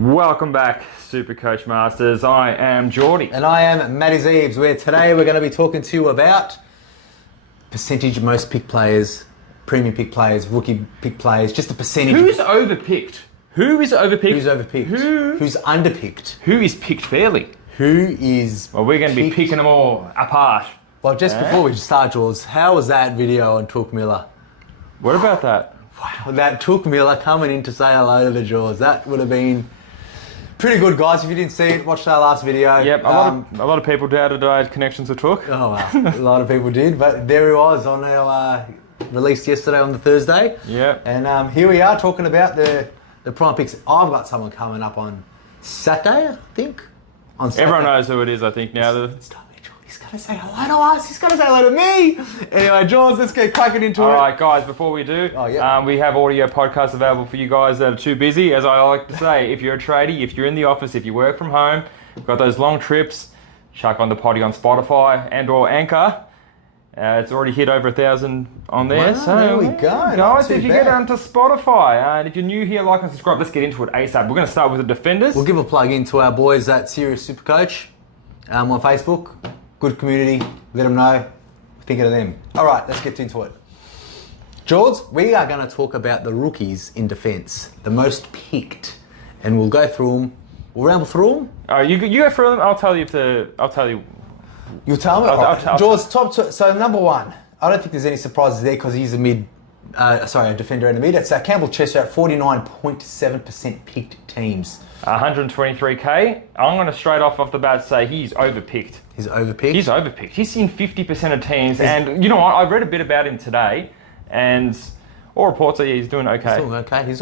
Welcome back, Supercoach Masters. I am Jordy. And I am Matty Zeebs, where today we're going to be talking to you about percentage of most pick players, premium pick players, rookie pick players, just the percentage. Who's overpicked? Who is overpicked? Who's overpicked? Who's underpicked? Who is picked fairly? Who is... Well, we're going to be picking them all apart. Well, just before we start, Jules, how was that video on Took Miller? What about that? Wow, that Took Miller coming in to say hello to the Jaws. That would have been... pretty good, guys. If you didn't see it, watch our last video. Yep, a lot of people doubted I had connections with Took. Oh, wow. A lot of people did, but there he was on our released yesterday on the Thursday. Yep. And here we are talking about the prime picks. I've got someone coming up on Saturday, I think. On Saturday. Everyone knows who it is, I think, now. He's going to say hello to us. He's going to say hello to me. Anyway, Jaws, let's get cracking into it. All right, guys, before we do, we have audio podcasts available for you guys that are too busy. As I like to say, if you're a tradie, if you're in the office, if you work from home, you've got those long trips, chuck on the potty on Spotify and or Anchor. It's already hit over 1,000 on there. Wow, so there we go. Guys, if you get onto Spotify, and if you're new here, like and subscribe. Let's get into it ASAP. We're going to start with the defenders. We'll give a plug in to our boys at Serious Supercoach on Facebook. Good community. Let them know. Thinking of them. All right, let's get into it. George, we are going to talk about the rookies in defence, the most picked, and we'll go through them. We'll ramble through them. All right, you go through them. I'll tell you. You'll tell me. I'll George, top two. So number one, I don't think there's any surprises there because he's a defender and a mid. It's Campbell Chester at 49.7% picked teams. 123k. I'm going to straight off the bat say he's overpicked. He's overpicked? He's overpicked. He's in 50% of teams. And you know what? I read a bit about him today, and all reports are he's doing okay. He's doing okay. He's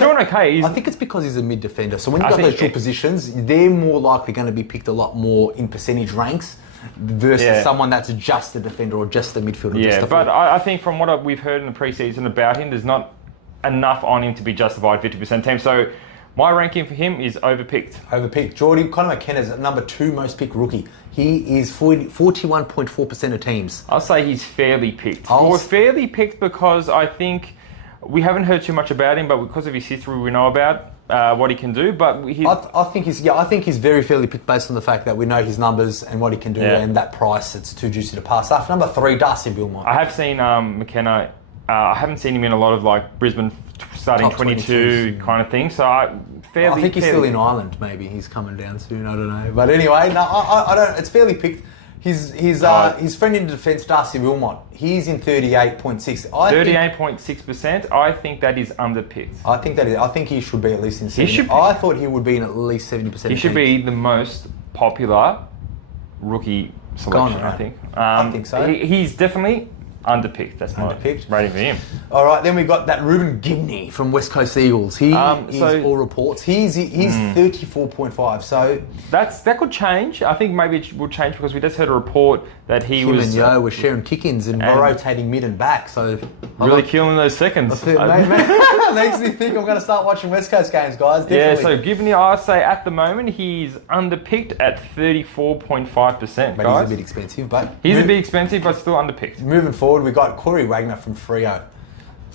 doing okay. I think it's because he's a mid defender. So when you've got those dual positions, they're more likely going to be picked a lot more in percentage ranks versus someone that's just a defender or just a midfielder. Yeah, but I think from what we've heard in the preseason about him, there's not enough on him to be justified 50% team. So my ranking for him is overpicked. Overpicked. Jordy, Conor McKenna's number 2 most picked rookie. He is 41.4% of teams. I'll say he's fairly picked. Fairly picked because I think we haven't heard too much about him, but because of his history, we know about what he can do. But I think he's very fairly picked based on the fact that we know his numbers and what he can do, and that price, it's too juicy to pass up. Number 3, Darcy Bilmont. I have seen McKenna. I haven't seen him in a lot of like Brisbane starting 22 kind of thing. So I think he's still in Ireland. Maybe he's coming down soon. I don't know. But anyway, no, I don't. It's fairly picked. His friend in defence, Darcy Wilmot, he's in 38.6. 38.6%. I think that is underpicked. I think he should be at least in 70%. I thought he would be in at least 70%. He should be the most popular rookie selection. I think. I think so. He's definitely underpicked. That's my rating for him. All right, then we got that Ruben Gibney from West Coast Eagles. He is all reports. He's 34.5. So that could change. I think maybe it will change because we just heard a report that him and Yo were sharing kick-ins and rotating mid and back. So really killing those seconds. Makes me think I'm going to start watching West Coast games, guys. Definitely. Yeah. So Gibney, I say at the moment he's underpicked at 34.5%. But he's a bit expensive. But still underpicked. Moving forward, we got Corey Wagner from Freo,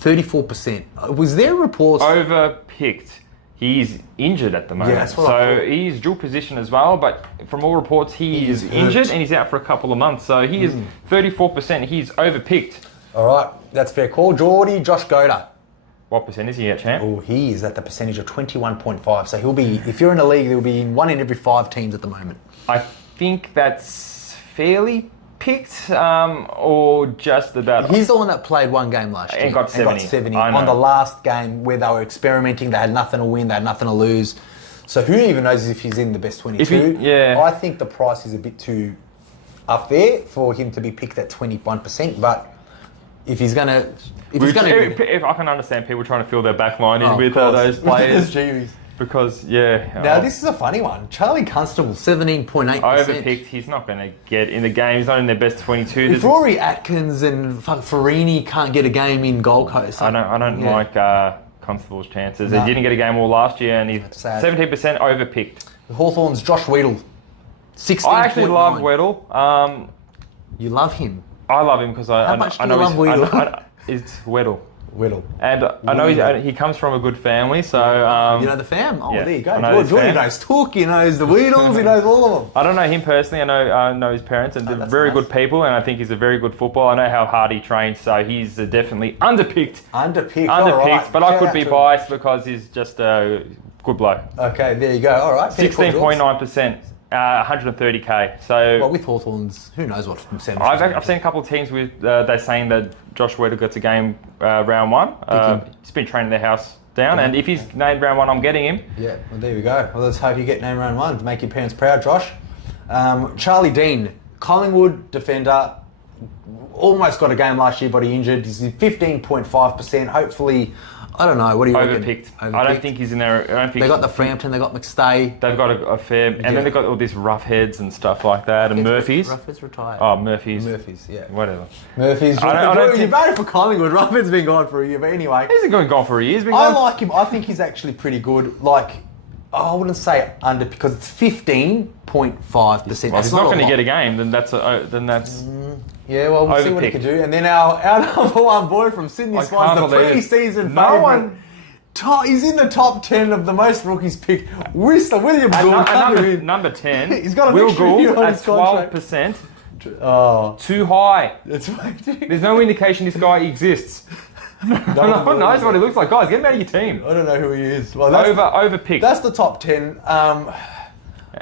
34%. Was there reports? Overpicked. He's injured at the moment. Yeah, that's what I thought. He's dual position as well, but from all reports, he is injured and he's out for a couple of months. So he is 34%. He's overpicked. All right, that's fair call. Josh Goda. What percent is he at, champ? Oh, he is at the percentage of 21.5. So he'll be, if you're in a league, he'll be in 1 in every 5 teams at the moment. I think that's fairly picked, or just about. He's the one that played 1 game last year and got 70 on the last game where they were experimenting. They had nothing to win, they had nothing to lose. So who even knows if he's in the best 22? I think the price is a bit too up there for him to be picked at 21%. But if he's going to, if I can understand people trying to fill their back line in with those players. Because, Now, this is a funny one. Charlie Constable, 17.8%. Overpicked. He's not going to get in the game. He's not in their best 22. If Rory Atkins and Farini can't get a game in Gold Coast. I don't like Constable's chances. He didn't get a game all last year, and he's 17% overpicked. Hawthorn's Josh Weddle, 16. I actually love Weddle. You love him? I love him because I know Weddle? it's Weddle. Whittle. And I know he comes from a good family, so... you know the fam? Oh, yeah, there you go. Jordy knows Took, he knows the Weedles, he knows all of them. I don't know him personally, I know his parents, and they're very good people, and I think he's a very good footballer. I know how hard he trains, so he's definitely underpicked. Underpicked, right. But I could be biased because he's just a good bloke. Okay, there you go. All right. 16.9%. 130k. So well, with Hawthorns, who knows what percentage? I've seen a couple of teams with they're saying that Josh Weddle gets a game round one. He's been training their house down, and if he's named round one, I'm getting him. Yeah, well there we go. Well, let's hope you get named round one to make your parents proud, Josh. Charlie Dean, Collingwood defender, almost got a game last year, but he injured. He's 15.5%. Hopefully. I don't know. What do you reckon? Overpicked. I don't think he's in there. I don't think they got the Frampton, they got McStay. They've got a fair... And then they've got all these rough heads and stuff like that. And Murphys. Ruffhead's retired. Oh, Murphys. Murphys, yeah. Whatever. Murphys. I don't you voted for Collingwood. Ruffhead's been gone for a year, but anyway. He's been gone for a year. He's been I gone. like him. I think he's actually pretty good. Like, I wouldn't say under because it's 15.5%. Well, if he's not going to get a game, then that's... Yeah, well, we'll see what he can do. And then our number one boy from Sydney Swans, the pre-season favourite. He's in the top 10 of the most rookies picked. Whistler, William Gould. Number 10. He's got a Will mixture Gould on at his contract. 12%. Oh. Too high. That's right. There's no indication this guy exists. No one knows what he looks like. Guys, get him out of your team. I don't know who he is. Well, Overpicked. That's the top 10.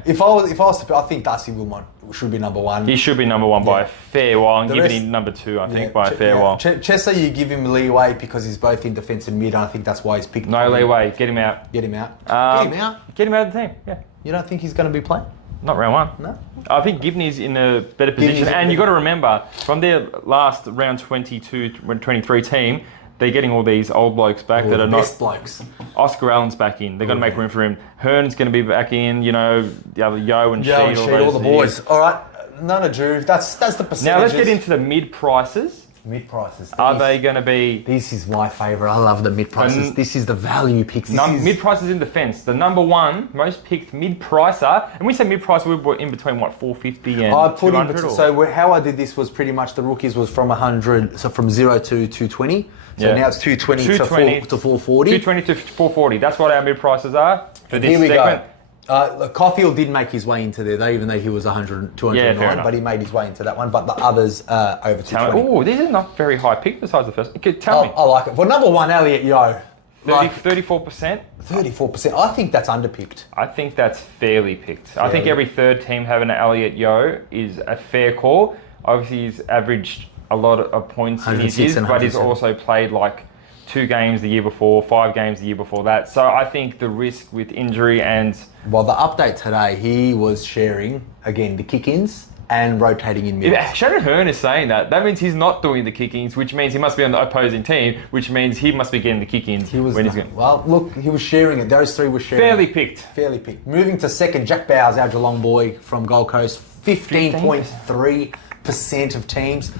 If I was to, I think Darcy Wilmot should be number one. He should be number one by a fair while. I'm giving him number two, I think, by a fair while. Chester, you give him leeway because he's both in defence and mid, and I think that's why he's picked. No leeway. Get him out. Get him out. Get him out. Get him out of the team. Yeah. You don't think he's going to be playing? Not round one. No. I think Gibney's in a better position, and you've got to remember from their last round 23 team. They're getting all these old blokes back that are not blokes. Oscar Allen's back in. They're going to make room for him. Hearn's going to be back in. You know, the other Yo and Sheed, all the boys. All right, none of Drew. That's the percentages. Now let's get into the mid prices. Mid prices. Are they going to be? This is my favourite. I love the mid prices. This is the value picks. Mid prices in defence. The number one most picked mid pricer, and we say mid price, we were in between what 450 and I put 200. So how I did this was pretty much the rookies was from 100, so from 0 to 220. So now it's 220 to 440. 220 to 440. That's what our mid prices are for this Here we segment. Go. Caulfield did make his way into there, though, even though he was 209, but he made his way into that one. But the others over 220. Oh, these are not very high pick besides the first. Okay, tell me. I like it. Well, number one, Elliot Yo. 34%? 34%. I think that's underpicked. I think that's fairly picked. I think every third team having an Elliot Yo is a fair call. Obviously, he's averaged a lot of points in his years, but he's also played like 2 games the year before, 5 games the year before that. So I think the risk with injury and... Well, the update today, he was sharing, again, the kick-ins and rotating in mid. If Shannon Hearn is saying that, that means he's not doing the kick-ins, which means he must be on the opposing team, which means he must be getting the kick-ins when he's going. Well, look, he was sharing it. Those 3 were sharing Fairly picked. Fairly picked. Moving to second, Jack Bowers, our Geelong boy from Gold Coast, 15.3% of teams.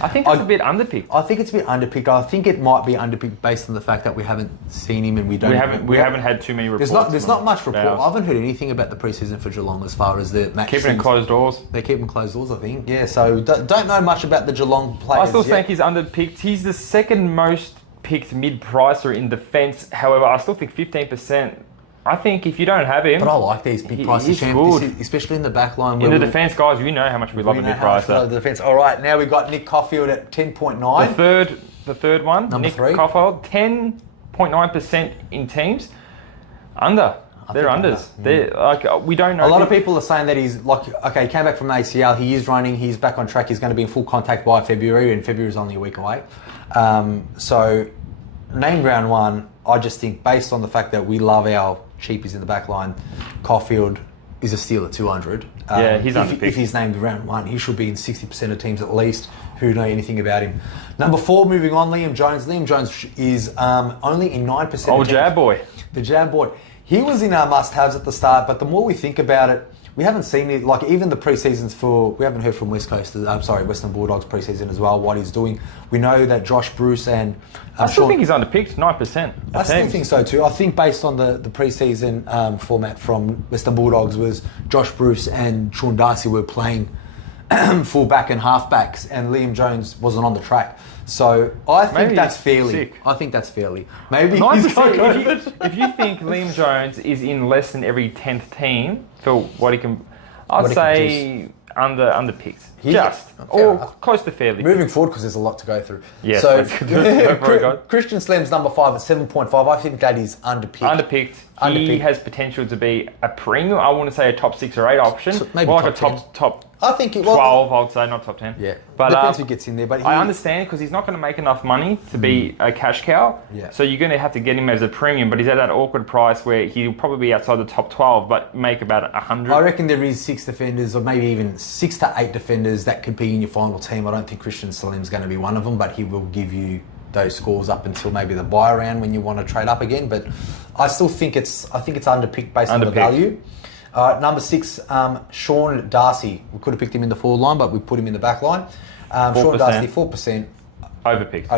I think it's a bit underpicked. I think it's a bit underpicked. I think it might be underpicked based on the fact that we haven't seen him and we haven't had too many reports. There's not much report. I haven't heard anything about the preseason for Geelong as far as the match. Keeping it closed doors. They're keeping closed doors, I think. Yeah, so don't know much about the Geelong players. I still think he's underpicked. He's the second most picked mid-pricer in defence. However, I still think 15%. I think if you don't have him... But I like these big prices, champ, especially in the back line. In the defence, guys, you know how much we love a mid-pricer. We love the defence. All right, now we've got Nick Caulfield at 10.9. The third one, Number Nick 3. Caulfield, 10.9% in teams. They're unders. They're like we don't know. A lot of people are saying that he's like, okay, he came back from the ACL, he is running, he's back on track, he's going to be in full contact by February, and February is only a week away. So, named round one, I just think based on the fact that we love our cheapies in the back line, Caulfield is a steal at 200. Yeah, he's underpicked. If he's named round one, he should be in 60% of teams at least who know anything about him. Number 4, moving on, Liam Jones. Liam Jones is only in 9% of teams. Old jab boy. The jab boy. He was in our must-haves at the start, but the more we think about it, we haven't seen it, like even the pre-seasons we haven't heard from Western Bulldogs pre-season as well, what he's doing. We know that Josh Bruce and... I still think he's underpicked, 9%. I still think so too. I think based on the pre-season format from Western Bulldogs was Josh Bruce and Sean Darcy were playing fullback and halfbacks, and Liam Jones wasn't on the track. So I think Maybe that's he's fairly. sick. I think that's fairly. Maybe Nice he's to see. got If you think Liam Jones is in less than every 10th team for what he can, I'd say underpicked. Or close to fairly. Moving forward, because there's a lot to go through. Yes, so very good. Christian Slem's number 5 at 7.5. I think that is underpicked. He has potential to be a premium. I want to say a top 6 or 8 option. So maybe more like top a top. I think it 12, I would say, not top 10. Yeah, but depends who gets in there. But I understand because he's not going to make enough money to be a cash cow. Yeah. So you're going to have to get him as a premium, but he's at that awkward price where he'll probably be outside the top 12, but make about 100. I reckon there is 6 defenders, or maybe even 6 to 8 defenders that could be in your final team. I don't think Christian Salim's going to be one of them, but he will give you those scores up until maybe the buy round when you want to trade up again. But I still think it's underpicked based on the value. Number 6, Sean Darcy. We could have picked him in the forward line, but we put him in the back line. Sean Darcy, 4%. Overpicked.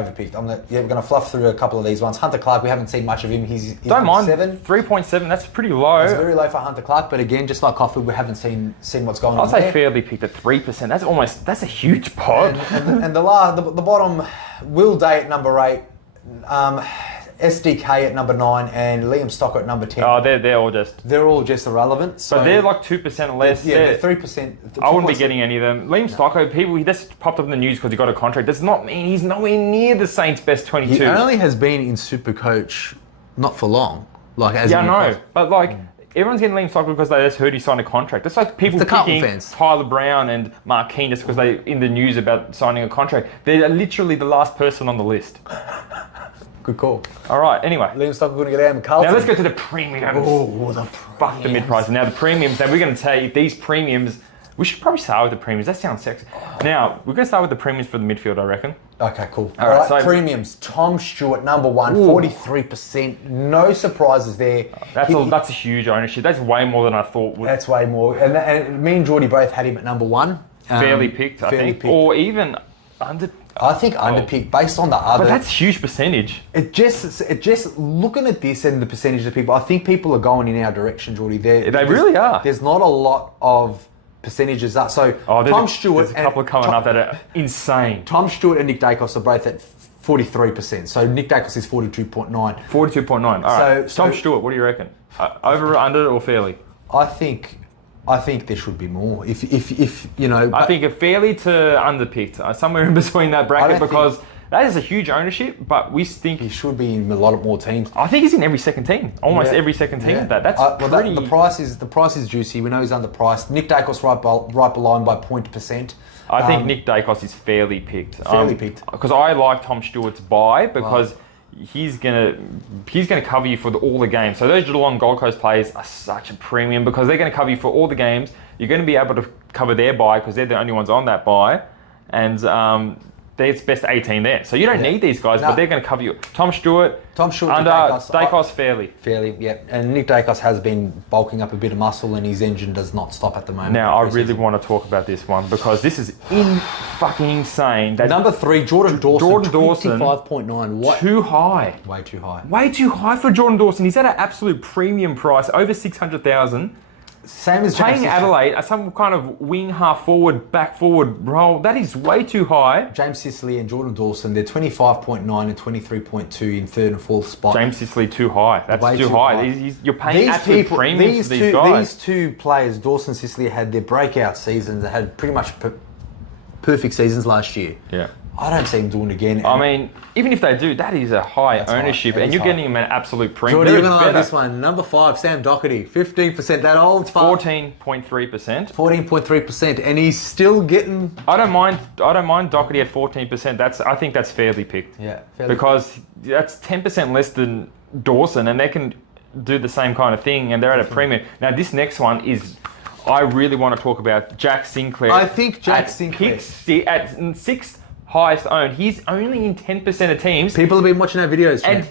We're going to fluff through a couple of these ones. Hunter Clark, we haven't seen much of him. He's Don't mind 7. 3.7. That's pretty low. It's very low for Hunter Clark, but again, just like Coffee, we haven't seen what's going on I'd say there. fairly picked at 3%. That's a huge pod. And the bottom, Will Day at number 8, SDK at number 9, and Liam Stocker at number 10. Oh, they're all just irrelevant. So but they're like 2% less. Yeah, they're 3%. I wouldn't be getting any of them. Liam Stocker, he just popped up in the news because he got a contract. Does not mean he's nowhere near the Saints' best 22. He only has been in Supercoach not for long. I know, but everyone's getting Liam Stocker because they just heard he signed a contract. That's like people picking Tyler Brown and Mark Keane just because they're in the news about signing a contract. They're literally the last person on the list. Good call. All right, anyway. Liam Stocker going to get out of Carlton. Now let's go to the premiums. Oh, Fuck the mid-price. Now the premiums, we're going to tell you these premiums, we should probably start with the premiums. That sounds sexy. Now, we're going to start with the premiums for the midfield, I reckon. Okay, cool. All right, so premiums. Tom Stewart, number 1, 43%. No surprises there. That's a huge ownership. That's way more than I thought. That's way more. And me and Jordy both had him at number 1. Fairly picked, I think. Picked. Or even under... I think underpicked based on the other. But that's huge percentage. It just looking at this and the percentage of people, I think people are going in our direction, Jordy. They really are. There's not a lot of percentages up. So Tom Stewart, there's a couple coming up that are insane. Tom Stewart and Nick Dacos are both at 43%. So Nick Dacos is 42.9. 42.9. All right. Tom Stewart, what do you reckon? Over, under, or fairly? I think there should be more. If you know, I think a fairly to underpicked, somewhere in between that bracket, because that is a huge ownership. But we think he should be in a lot more teams. I think he's in every second team, almost every second team. Yeah. That's pretty. The price is juicy. We know he's underpriced. Nick Dacos right below him by 0.%. I think Nick Dacos is fairly picked. Fairly picked because I like Tom Stewart's buy because. He's gonna cover you for all the games. So those Geelong Gold Coast players are such a premium because they're going to cover you for all the games. You're going to be able to cover their buy because they're the only ones on that buy, and there's best 18 there. So you don't need these guys, but they're going to cover you. Tom Stewart under Dacos fairly. Fairly, yeah. And Nick Dacos has been bulking up a bit of muscle, and his engine does not stop at the moment. Now I really want to talk about this one because this is fucking insane. Number 3, Jordan Dawson. 25.9. What? Too high. Way too high. Way too high for Jordan Dawson. He's at an absolute premium price, over 600,000. Same as playing Adelaide, some kind of wing, half forward, back forward role. That is way too high. James Sicily and Jordan Dawson, they're 25.9 and 23.2 in 3rd and 4th spot. James Sicily too high. That's way too high. You're paying absolute premiums for these guys. These two players, Dawson and Sicily, had their breakout seasons. They had pretty much perfect seasons last year. Yeah. I don't see them doing it again. I mean, even if they do, that is a high ownership, and you're getting them an absolute premium. Jordy, you're going to love this one. Number 5, Sam Doherty, 15%. That old 14.3%. 14.3%, and he's still getting. I don't mind Doherty at 14%. I think that's fairly picked. Yeah, because that's 10% less than Dawson, and they can do the same kind of thing, and they're at a premium. Now, this next one is. I really want to talk about Jack Sinclair. I think Jack Sinclair at 6th. Highest owned. He's only in 10% of teams. People have been watching our videos. And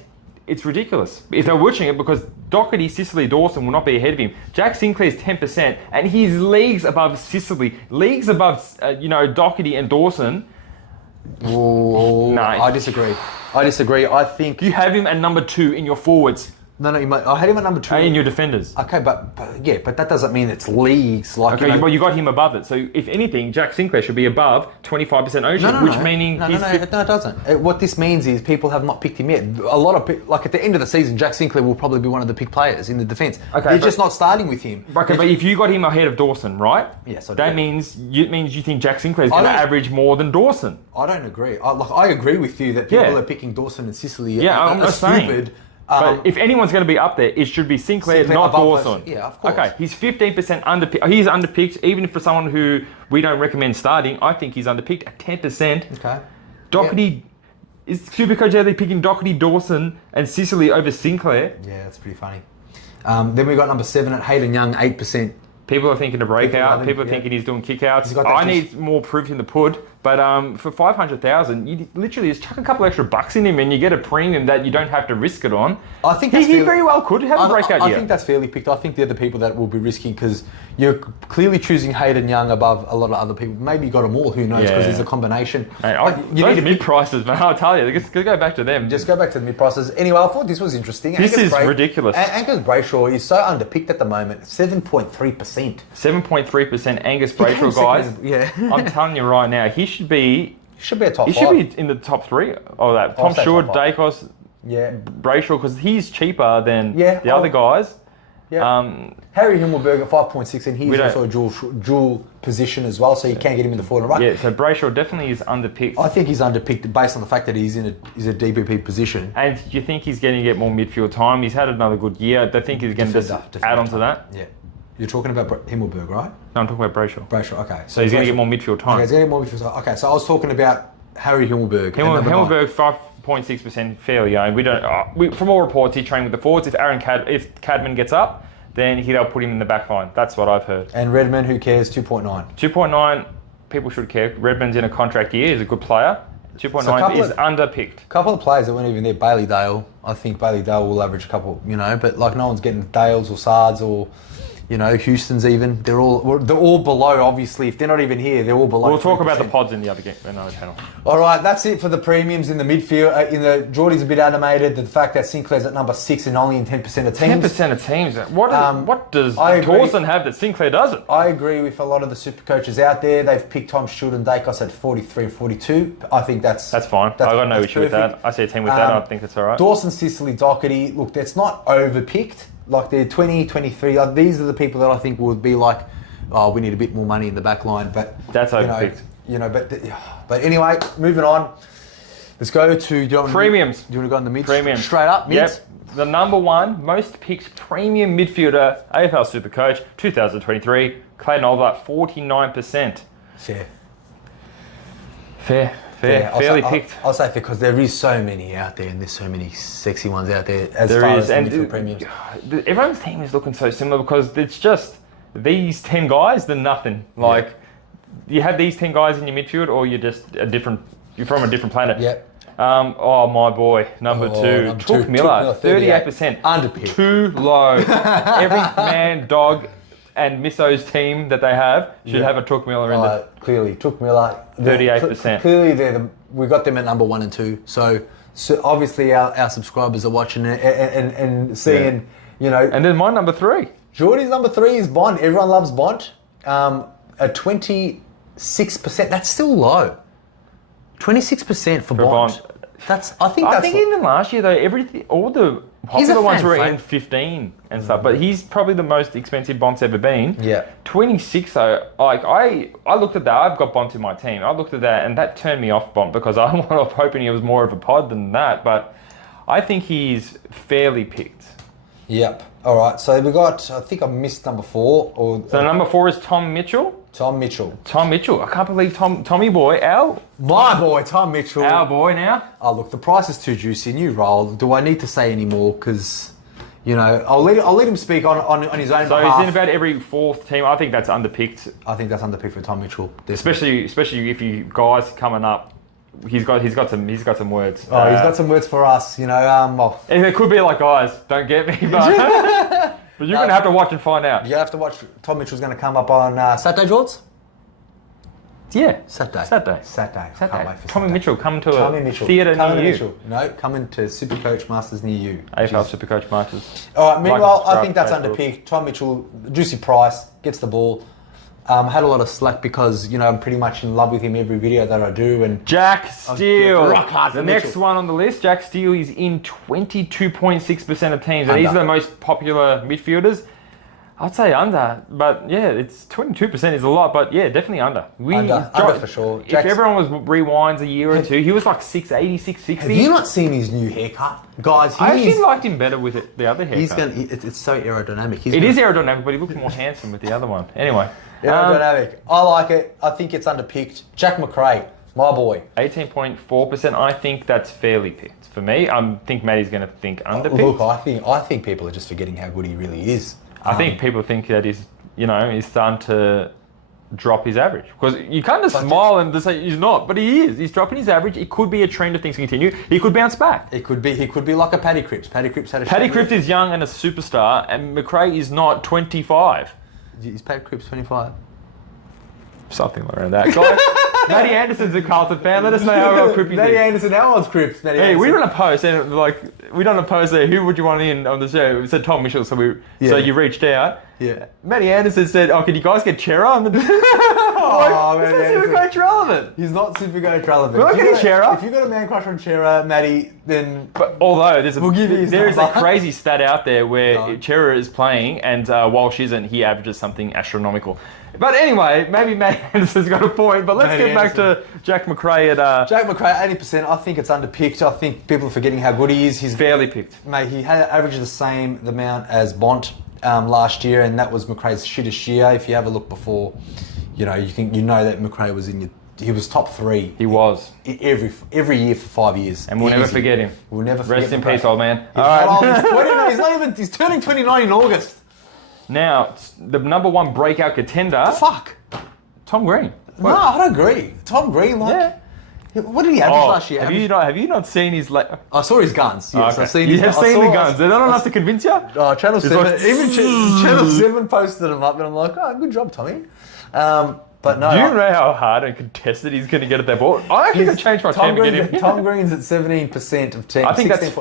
it's ridiculous. If they're watching it, because Doherty, Sicily, Dawson will not be ahead of him. Jack Sinclair's 10%, and he's leagues above Sicily, leagues above, Doherty and Dawson. No, I disagree. I think... You have him at number 2 in your forwards. No, I had him at number 2. In your defenders. Okay, but that doesn't mean it's leagues. Like, okay, well, you got him above it. So if anything, Jack Sinclair should be above 25% ownership, meaning no, it doesn't. What this means is people have not picked him yet. A lot of people, like at the end of the season, Jack Sinclair will probably be one of the pick players in the defence. Okay, they're just not starting with him. Okay, but if you got him ahead of Dawson, right? Yes, I do. That means you think Jack Sinclair is going to average more than Dawson. I don't agree. I agree with you that people are picking Dawson and Sicily. Yeah, I'm not stupid. Saying. But if anyone's going to be up there, it should be Sinclair not Dawson. Yeah, of course. Okay, he's 15% underpicked. He's underpicked, even for someone who we don't recommend starting. I think he's underpicked at 10%. Okay. Doherty, is Supercoach out there picking Doherty, Dawson, and Sicily over Sinclair? Yeah, that's pretty funny. Then we got number 7 at Hayden Young, 8%. People are thinking a breakout. People are thinking he's doing kickouts. I need more proof in the pud. But for 500,000, you literally just chuck a couple extra bucks in him, and you get a premium that you don't have to risk it on. I think he very well could have a breakout year. I think that's fairly picked. I think they're the people that will be risking because you're clearly choosing Hayden Young above a lot of other people. Maybe you got them all. Who knows? Because there's a combination. Hey, those mid prices, man. I'll tell you, just go back to them. Just go back to the mid prices. Anyway, I thought this was interesting. This is ridiculous. Angus Brayshaw is so underpicked at the moment. 7.3%. 7.3% Angus Brayshaw, guys. Yeah. I'm telling you right now, he should be. Should be a top 5. He should be in the top 3 of that. Tom Stewart, Dacos, Brayshaw, because he's cheaper than the other guys. Yeah. Harry Himmelberg at 5.6, and he's also a dual position as well, so you can get him in the forward and ruck. Yeah, so Brayshaw definitely is underpicked. I think he's underpicked based on the fact that he's in a DPP position. And you think he's going to get more midfield time? He's had another good year. I think he's going to just add on to that. Yeah. You're talking about Himmelberg, right? No, I'm talking about Brayshaw. Brayshaw, okay. So he's going to get more midfield time. Okay, he's going to get more midfield time. Okay, so I was talking about Harry Himmelberg. Himmelberg, 5.6% fairly owned. We don't. From all reports, he trained with the forwards. If Cadman gets up, then they'll put him in the back line. That's what I've heard. And Redmond, who cares? 2.9. 2.9, people should care. Redmond's in a contract year. He's a good player. 2.9 is underpicked. A couple of players that weren't even there. Bailey Dale. I think Bailey Dale will average a couple, but like no one's getting Dales or Sards or... Houston's even. They're all below, obviously. If they're not even here, they're all below. We'll talk about the pods in the other game, another channel. All right, that's it for the premiums in the midfield. Geordie's a bit animated. The fact that Sinclair's at number 6 and only in 10% of teams. 10% of teams. What does Dawson have that Sinclair doesn't? I agree with a lot of the super coaches out there. They've picked Tom Stewart and Dacos at 43 and 42. I think that's fine. I've got no issue with that. I see a team with that. I think that's all right. Dawson, Sicily, Doherty. Look, that's not overpicked. Like they're 20, 23. Like these are the people that I think would be like, oh, we need a bit more money in the back line. But that's overpicked. But anyway, moving on. Let's go to premiums. Do you want to go on the mids? Premiums. Straight up mids. Yep. The number 1 most picked premium midfielder, AFL Supercoach 2023, Clayton Oliver, 49%. Fair. Fairly picked. I'll say because there is so many out there, and there's so many sexy ones out there. As far as the midfield premiums, everyone's team is looking so similar because it's just these 10 guys, then nothing. Like you have these 10 guys in your midfield, or you're just you're from a different planet. Yep. My boy, number 2, Took Miller, 38%. Underpicked. Too low. Every man, dog, and Misso's team that they have should have a Took Miller in there. Clearly, Took Miller. 38%. Clearly, we got them at number 1 and 2. So obviously our subscribers are watching it and seeing, And then my number 3. Geordie's number 3 is Bond. Everyone loves Bond. At 26%. That's still low. 26% for Bond. I think even last year though, all the popular ones were in 15 and stuff, but he's probably the most expensive Bond's ever been. Yeah. 26 though, like I looked at that. I've got Bond in my team. I looked at that and that turned me off Bond because I was hoping he was more of a pod than that. But I think he's fairly picked. Yep. All right. So we got. I think I missed number 4. So number 4 is Tom Mitchell. Tom Mitchell. I can't believe Tommy boy, my boy, Tom Mitchell. Our boy now. Oh, look, the price is too juicy. New role. Do I need to say any more? Because, I'll let him speak on his own so behalf. He's in about every 4th team. I think that's underpicked. I think that's underpicked for Tom Mitchell. Especially if you guys coming up. He's got some words. Oh, he's got some words for us. And it could be like, guys, don't get me, but. But you're going to have to watch and find out. You have to watch. Tom Mitchell's going to come up on Saturday, Jords? Saturday. Saturday. Can't wait for Tommy Saturday. Mitchell coming to a theatre near you. No, coming to Supercoach Masters near you. AFL Supercoach Masters. All right, meanwhile, I think that's Facebook. underpicked. Tom Mitchell, juicy price, gets the ball. Had a lot of slack because, you know, I'm pretty much in love with him every video that I do. And Jack Steele. Rock hard for The next Mitchell. one on the list, Jack Steele is in 22.6% of teams. And he's the most popular midfielders. I'd say under, but yeah, it's 22% is a lot, but yeah, definitely under. Under for sure. If everyone was rewinds a year or two, he was like 680, 660. Have you not seen his new haircut? Guys, I actually liked him better with the other haircut. It's so aerodynamic. It is aerodynamic, but he looks more handsome with the other one. Anyway. Aerodynamic. I like it. I think it's underpicked. Jack McRae, my boy. 18.4%. I think that's fairly picked. For me, I think Matty's going to think underpicked. Look, I think people are just forgetting how good he really is. I think people think that he's starting to drop his average. Because you can't just smile and just say he's not, but he is. He's dropping his average. It could be a trend of things continue. He could bounce back. He could be like a Paddy Cripps. Paddy Cripps is young and a superstar, and McRae is not 25. Is Paddy Cripps 25? Something around that. Guys, Matty Anderson's a Carlton fan. Let us know how well Cripps is. Matty Anderson, how old's Cripps? Hey, we done a post, and we done a post there. Who would you want in on the show? We said Tom Mitchell, so you reached out. Yeah. Matty Anderson said, "Oh, can you guys get Chera?" Matty Supercoach relevant. He's not Supercoach relevant. We're not getting Chera. If you've got a man crush on Chera, Matty, then. But although there is a number. crazy stat out there where Chera is playing, and Walsh isn't, he averages something astronomical. But anyway, maybe Matty Anderson's got a point. But let's get back to Jack McRae at. Jack McRae, 80%. I think it's underpicked. I think people are forgetting how good he is. He's fairly picked. Mate, he had averaged the same amount as Bont last year, and that was McRae's shittest year. If you have a look before, you know that McRae was he was top 3. He was every year for 5 years, and we'll never forget him. We'll never forget. Rest in peace, old man. He's turning 29 in August. Now, the number one breakout contender. Fuck. Tom Green. No, I don't agree. Tom Green, what did he average last year? Have you not seen his? I saw his guns. Yes, okay. I've seen. You have seen the guns. They're not enough to convince you. Channel 7. Even Channel 7 posted them up, and I'm like, good job, Tommy. But no. Do you know how hard and contested he's going to get at that ball? I actually going to change my team to get him. Tom Green's at 17% of teams. I think that's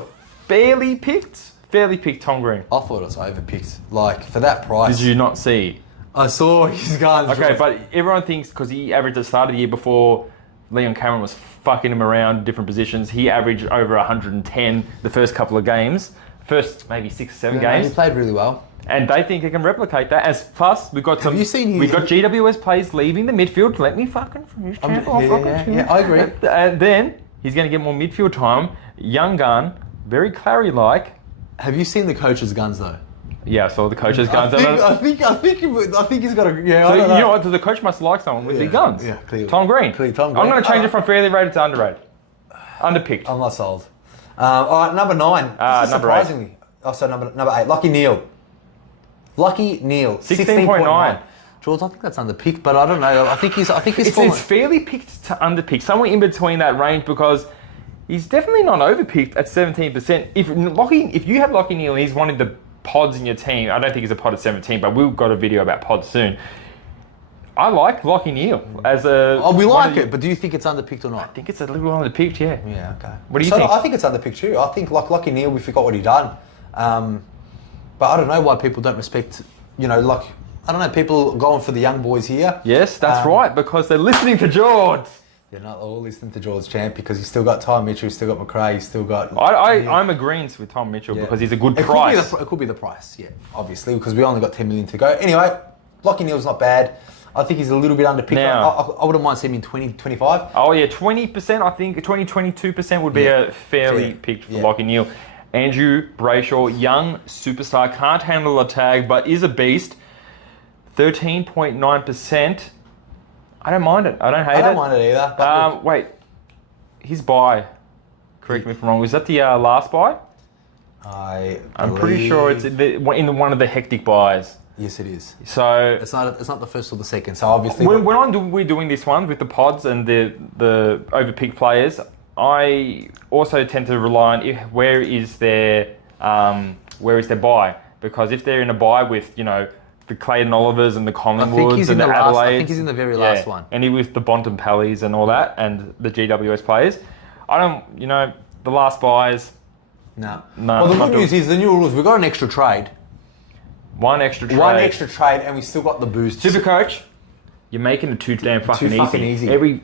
fairly picked. Fairly picked Tom Green. I thought it was overpicked. Like, for that price. Did you not see? I saw his guns. Okay, but everyone thinks because he averaged at the start of the year before Leon Cameron was fucking him around different positions, he averaged over 110 the first couple of games. First maybe 6 or 7 games. He played really well. And they think he can replicate that. As plus, we've got some. Have you seen his? We've got GWS players leaving the midfield. Let me fucking finish. Yeah, I agree. And then he's going to get more midfield time. Young gun, very Clary-like. Have you seen the coach's guns though? Yeah, I saw the coach's guns. I think he's got a. Yeah. So you know what? The coach must like someone with big guns. Yeah, clearly. Tom Green. Tom Green. I'm going to change it from fairly rated to underrated. Underpicked. I'm not sold. All right, number 9. Number surprisingly. 8. Oh, so number 8. Lucky Neal. 16.9. George, I think that's underpicked, but I don't know. I think he's. It's fairly picked to underpicked, somewhere in between that range because he's definitely not overpicked at 17%. If you have Lucky Neal and he's one of the pods in your team, I don't think he's a pod at 17, but we've got a video about pods soon. I like Lucky Neal as a. Oh, we like it, but do you think it's underpicked or not? I think it's a little underpicked, yeah. Yeah, okay. What do you think? I think it's underpicked too. I think Lucky Neal, we forgot what he done. But I don't know why people don't respect, I don't know, people going for the young boys here. Yes, that's right, because they're listening to George. They're not all listening to George Champ because he's still got Tom Mitchell, he's still got McRae, he's still got... I'm agreeing with Tom Mitchell because he's a good price. It could be the price, yeah, obviously, because we only got 10 million to go. Anyway, Lucky Neal's not bad. I think he's a little bit underpicked. Now, I wouldn't mind seeing him in 20, 25. Oh, yeah, 20%, I think, 22% would be a fairly picked for Lucky Neal. Andrew Brayshaw, young superstar, can't handle a tag, but is a beast. 13.9%. I don't mind it. I don't hate it. I don't mind it either. Wait, his buy. Correct me if I'm wrong. Was that the last buy? I'm pretty sure it's in one of the hectic buys. Yes, it is. So it's not the first or the second. So obviously, we're doing this one with the pods and the overpicked players, I also tend to rely on where is their buy, because if they're in a buy with the Clayton Olivers and the Collingwoods and the I Adelaides. think he's in the very last one. And he was the Bontempellis and all that, and the GWS players. I don't, the last buys. No. No. Well, the good news is the new rules. We've got an extra trade. One extra trade, and we still got the boost. Supercoach, you're making it too damn fucking easy. Every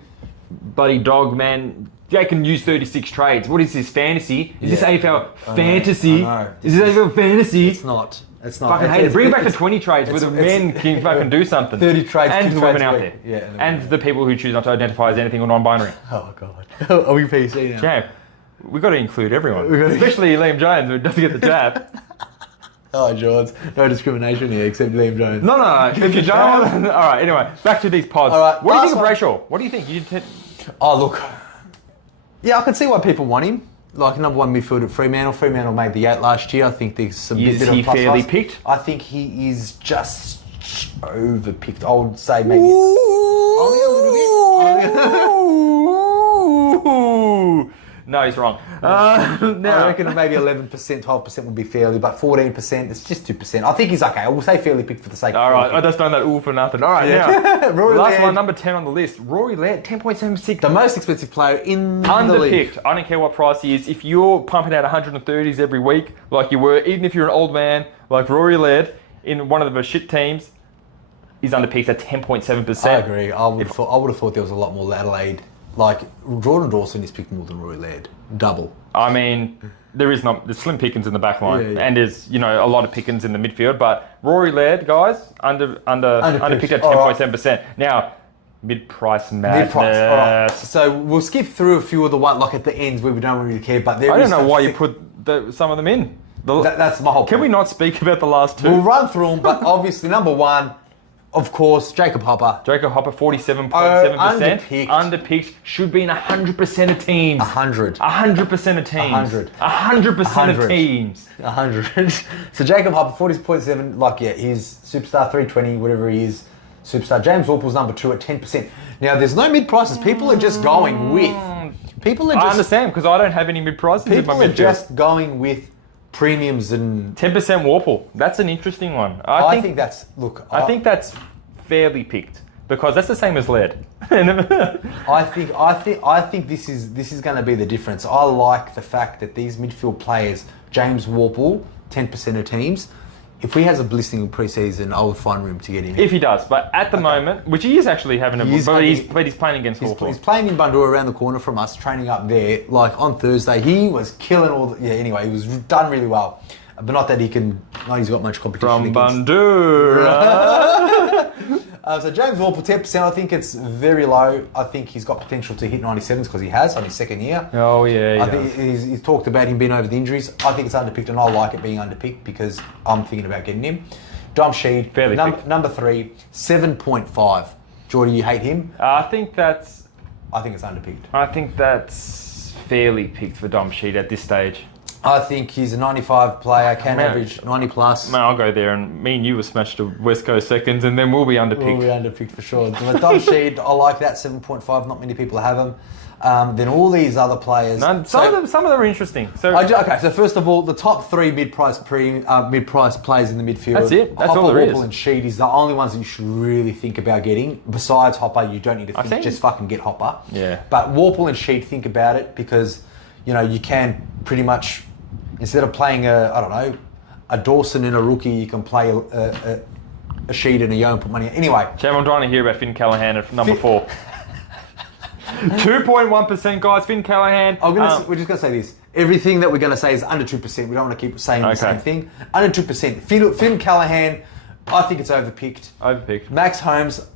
bloody dog, man, they can use 36 trades. What is this, fantasy? Is this AFL fantasy? I know. Is this AFL fantasy? It's not. It's not. Fucking hate it. Bring it back to 20 trades where the men can fucking do something. 30 trades. And the women out there. there. Yeah, and the people who choose not to identify as anything or non-binary. Oh, God. Are we PC now? Jam, we've got to include everyone. Especially Liam Jones who doesn't get the jab. Oh, George. No discrimination here except Liam Jones. No. If you don't... All right, anyway. Back to these pods. All right, what do you think of Brayshaw? What do you think? Oh, look. Yeah, I can see why people want him. Like number one midfielder at Fremantle. Fremantle made the 8 last year. I think there's some Is bit of he plus fairly size. picked? I think he is just overpicked. I would say maybe only a little bit. No, he's wrong. I reckon maybe 11%, 12% would be fairly, but 14%, it's just 2%. I think he's okay. I will say fairly picked for the sake of All right, I just done that all for nothing. All right, now. Rory Last Laird. one, number 10 on the list. Rory Laird, 10.76. The most expensive player in the league. Underpicked. I don't care what price he is. If you're pumping out 130s every week, like you were, even if you're an old man like Rory Laird in one of the shit teams, he's underpicked at 10.7%. I agree. I would have thought there was a lot more Adelaide. Like, Jordan Dawson is picked more than Rory Laird. Double. I mean, there's slim pickings in the back line, Yeah. and there's a lot of pickings in the midfield. But Rory Laird, guys, underpicked at 10.7%. Now, mid-price madness. Mid-price. All right. So we'll skip through a few of the ones, like at the ends where we don't really care. But there I don't know why you put some of them in. That's my whole point. Can we not speak about the last two? We'll run through them, but obviously number one, of course, Jacob Hopper. Jacob Hopper, 47.7%. Underpicked. Should be in 100% of teams. 100. 100% of teams. 100. 100% of teams. 100. So Jacob Hopper, 40.7. Like, yeah, he's superstar 320, whatever he is. Superstar. James Worple's number 2 at 10%. Now, there's no mid-prices. People are just going with. I understand, because I don't have any mid-prices in my midfield. People are just going with premiums and 10% Warple. That's an interesting one. I think that's I think that's fairly picked because that's the same as lead. I think this is going to be the difference. I like the fact that these midfield players, James Warple, 10% of teams. If he has a blistering pre-season, I would find room to get him in. If he does, but at the moment, which he is actually having he's playing against Hawthorn. He's playing in Bundoora around the corner from us, training up there. Like on Thursday, he was killing all the... Yeah, anyway, he was done really well. But not that he's got much competition from Bundoora. So James Warple, 10%, I think it's very low. I think he's got potential to hit 97s because he has on his second year. Oh, yeah, I think he's talked about him being over the injuries. I think it's underpicked, and I like it being underpicked because I'm thinking about getting him. Dom Sheed, number 3, 7.5. Jordy, you hate him? I think it's underpicked. I think that's fairly picked for Dom Sheed at this stage. I think he's a 95 player, average 90 plus. Man, I'll go there, and me and you will smash to West Coast seconds, and then we'll be underpicked. We'll be underpicked for sure. But Dom Sheed, I like that, 7.5. Not many people have him. Then all these other players. Some of them are interesting. So so first of all, the top 3 mid-price players in the midfield. That's it. That's Hopper, all there is. Warple and Sheed is the only ones that you should really think about getting. Besides Hopper, you don't need to think. Just fucking get Hopper. Yeah. But Warple and Sheed, think about it because you can pretty much, instead of playing a Dawson and a rookie, you can play a Sheed and a Yo and put money in. Anyway. Cham, I'm trying to hear about Finn Callahan at number 4. 2.1%, guys. Finn Callahan. We're just going to say this. Everything that we're going to say is under 2%. We don't want to keep saying the same thing. Under 2%. Finn Callahan, I think it's overpicked. Max Holmes,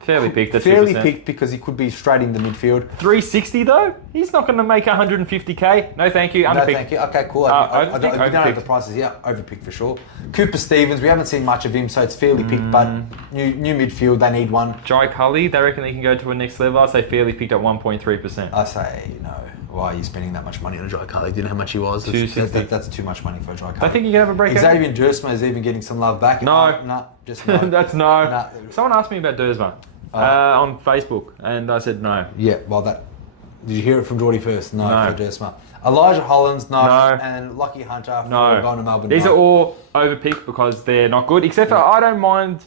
fairly picked. That's fairly picked because he could be straight in the midfield. 360 though? He's not going to make 150k. No, thank you. Underpicked. No, thank you. Okay, cool. I don't have the prices. Yeah, overpicked for sure. Cooper Stevens, we haven't seen much of him, so it's fairly picked. But new midfield, they need one. Jai Cully, they reckon they can go to a next level. I say fairly picked at 1.3%. I say no. Why are you spending that much money on a Jai Cully? Do you know how much he was? That's too much money for a Jai Cully. I think you can have a break. Xavier Dersma is even getting some love back. No, just no. That's no. Someone asked me about Dersma. On Facebook, and I said no. Yeah, well, did you hear it from Jordy first? No. For Dersma. Elijah Hollins, no. No. And Lucky Hunter, No. going to Melbourne. These no. are all overpicked because they're not good. Except for I don't mind.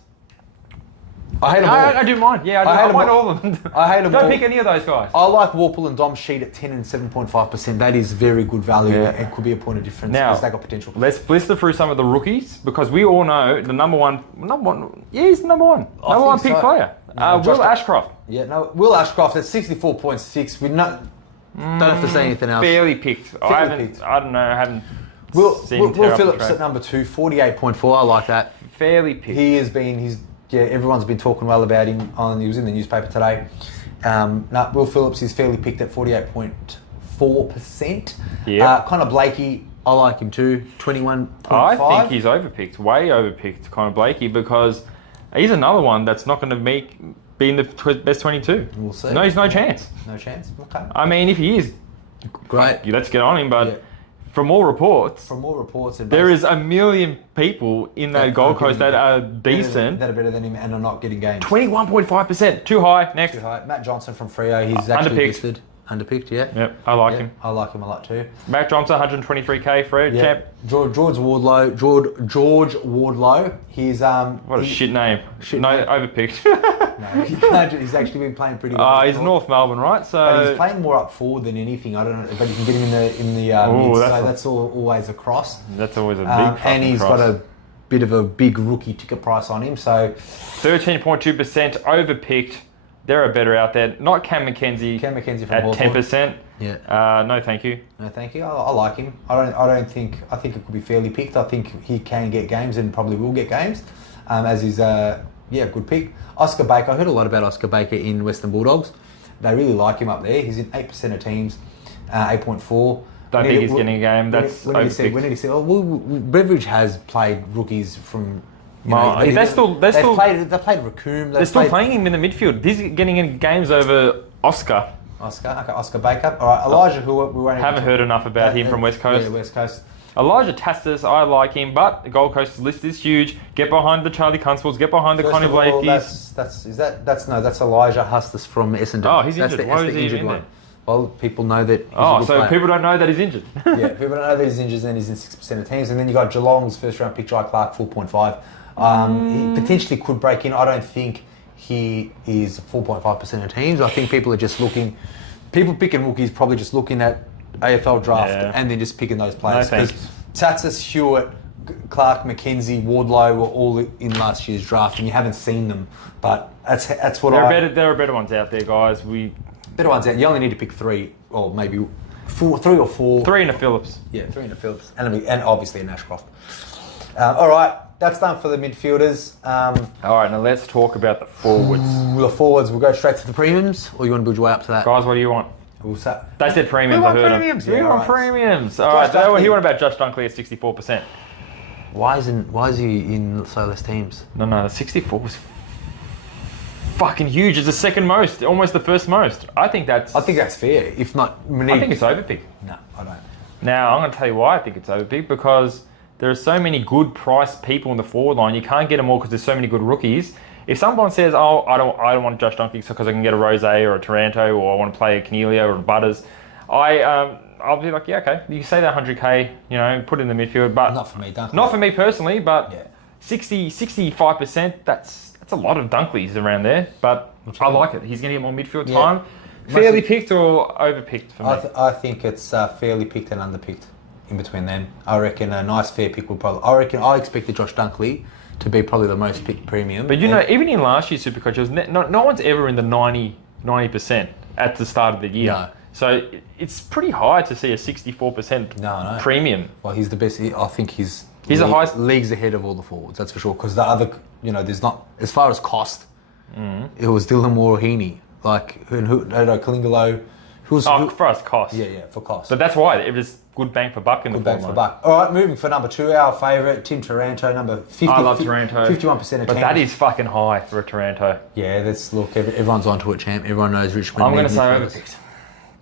I hate them all. I do mind. Yeah, I mind all of them. I hate them all. Don't pick any of those guys. I like Warple and Dom Sheet at 10 and 7.5%. That is very good value and could be a point of difference Now, because they got potential. Let's blister through some of the rookies because we all know the number one. Yeah, he's the number one. Number one pick player. Will Ashcroft. Yeah, no, Will Ashcroft at 64.6. We don't have to say anything else. Fairly picked. I don't know. I haven't. Will seen Will Phillips at number 2, 48.4. I like that. Fairly picked. Everyone's been talking well about him. He was in the newspaper today. Will Phillips is fairly picked at 48.4%. Yeah. Connor Blakey, I like him too. 21.5. I think he's overpicked, way overpicked, Connor Blakey, because he's another one that's not going to be in the best 22. We'll see. No, he's no chance. No chance. Okay. I mean, if he is, great. Let's get on him. But from all reports, there is a million people in that Gold Coast that are decent. That are better than him and are not getting games. 21.5%. Too high. Next. Too high. Matt Johnson from Freo. He's actually listed. Underpicked, yeah. Yep, I like him. I like him a lot too. Matt Johnson, 123k for it. Champ. George Wardlow. He's what a shit name. Overpicked. No, he's actually been playing pretty well. He's North Melbourne, right? So but he's playing more up forward than anything. I don't know, but you can get him in the mids, so that's always a cross. That's always a big and he's cross. got a bit of a big rookie ticket price on him. So 13.2% overpicked. There are better out there. Not Cam McKenzie. From at Hawthorn. 10%. Yeah. No, thank you. No, thank you. I like him. I think it could be fairly picked. I think he can get games and probably will get games, as he's good pick. Oscar Baker. I heard a lot about Oscar Baker in Western Bulldogs. They really like him up there. He's in 8% of teams, 8.4. Don't think he's getting a game. That's when did he say? Beveridge has played rookies from. They've played Raccoon. They're still playing him in the midfield. He's getting in games over Oscar. Oscar Baker. All right, Elijah, who we won't haven't heard enough about him from West Coast. Yeah, West Coast. Elijah Tastis, I like him, but the Gold Coast's list is huge. Get behind the Charlie Constables. Get behind the Connie Blakeys. That's Elijah Hustis from Essendon. Oh, he's injured. Why is he injured one? Well, people know that. People don't know that he's injured. Yeah, people don't know that he's injured, and he's in 6% of teams. And then you got Geelong's first round pick, Jai Clark, 4.5. He potentially could break in. I don't think he is 4.5% of teams. I think people picking rookies probably just looking at AFL draft and then just picking those players. Because Tatsis, Hewitt, Clark, McKenzie, Wardlow were all in last year's draft and you haven't seen them. But that's what there are better ones out there, guys. Better ones out. You only need to pick 3 or maybe 3 or 4. 3 in a Phillips. Yeah, 3 in a Phillips. And obviously an Ashcroft. All right. That's done for the midfielders. All right, now let's talk about the forwards. The forwards, we'll go straight to the premiums, or you want to build your way up to that? Guys, what do you want? They said premiums, I heard premiums. them. We want premiums. All right, he went about Josh Dunkley at 64%. Why is he in so less teams? No, 64 was fucking huge. It's the second most, almost the first most. I think that's fair, if not... I think it's overpicked. No, I don't. Now, I'm going to tell you why I think it's overpicked, because there are so many good price people in the forward line. You can't get them all because there's so many good rookies. If someone says, I don't want Josh Dunkley because I can get a Rose or a Taranto, or I want to play a Cornelia or a Butters, I'll be like, yeah, okay. You can say that 100k, put it in the midfield, but not for me, Dunkley. Not for me personally, but 65%. That's a lot of Dunkleys around there. But I like it. He's going to get more midfield time. Fairly picked or overpicked for me? I think it's fairly picked and underpicked. In between them, I reckon a nice fair pick would probably. I expected Josh Dunkley to be probably the most picked premium. But even in last year's Supercoach, no one's ever in the 90% at the start of the year. No. So it's pretty high to see a 64% premium. Well, he's the best. I think he's the highest leagues ahead of all the forwards. That's for sure. Because the other, there's not as far as cost. It was Dylan Moore, Heaney, Kalingalo. For us, cost. Yeah, for cost. But that's why it was good bang for buck in the forward line. For buck. All right, moving for number 2, our favourite, Tim Taranto, number 50. I love Taranto. 51% of teams. But that is fucking high for a Taranto. Yeah, everyone's onto it, champ. Everyone knows Richmond. I'm going to say overpicked.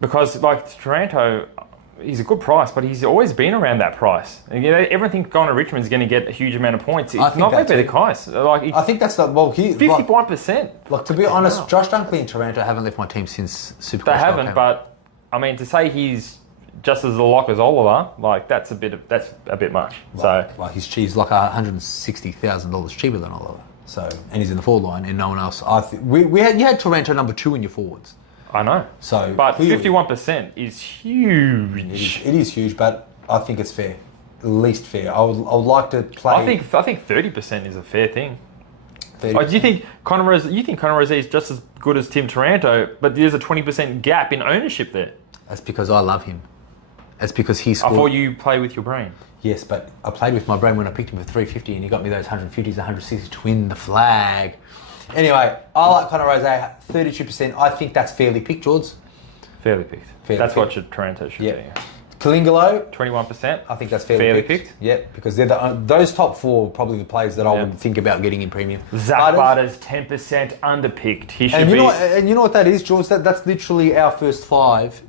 Because, Taranto, he's a good price, but he's always been around that price. And, everything going to Richmond is going to get a huge amount of points. It's not going to be the price. I think that's 51%. To be honest, Josh Dunkley and Taranto haven't left my team since Supercoach. They haven't, but, to say he's just as a lock as Oliver, like that's a bit much. Like he's like $160,000 cheaper than Oliver. So, and he's in the forward line, and no one else. You had Taranto number 2 in your forwards. I know. So, but 51% is huge. It is huge, but I think it's fair. At least fair. I would like to play. I think 30% is a fair thing. 30%. Do you think Conor Rosé is just as good as Tim Taranto, but there's a 20% gap in ownership there? That's because I love him. That's because he scored. I thought you play with your brain. Yes, but I played with my brain when I picked him for 350, and he got me those 150s, 160s to win the flag. Anyway, I like Conor Rosé, 32%. I think that's fairly picked, George. Fairly picked. That's what Taranto should be. Kalingalo, 21%. I think that's fairly picked. Yeah, because they're those top 4 are probably the players that I would think about getting in premium. Zach Butters, 10% underpicked. He should be. And you know what that is, George? That's literally our first 5,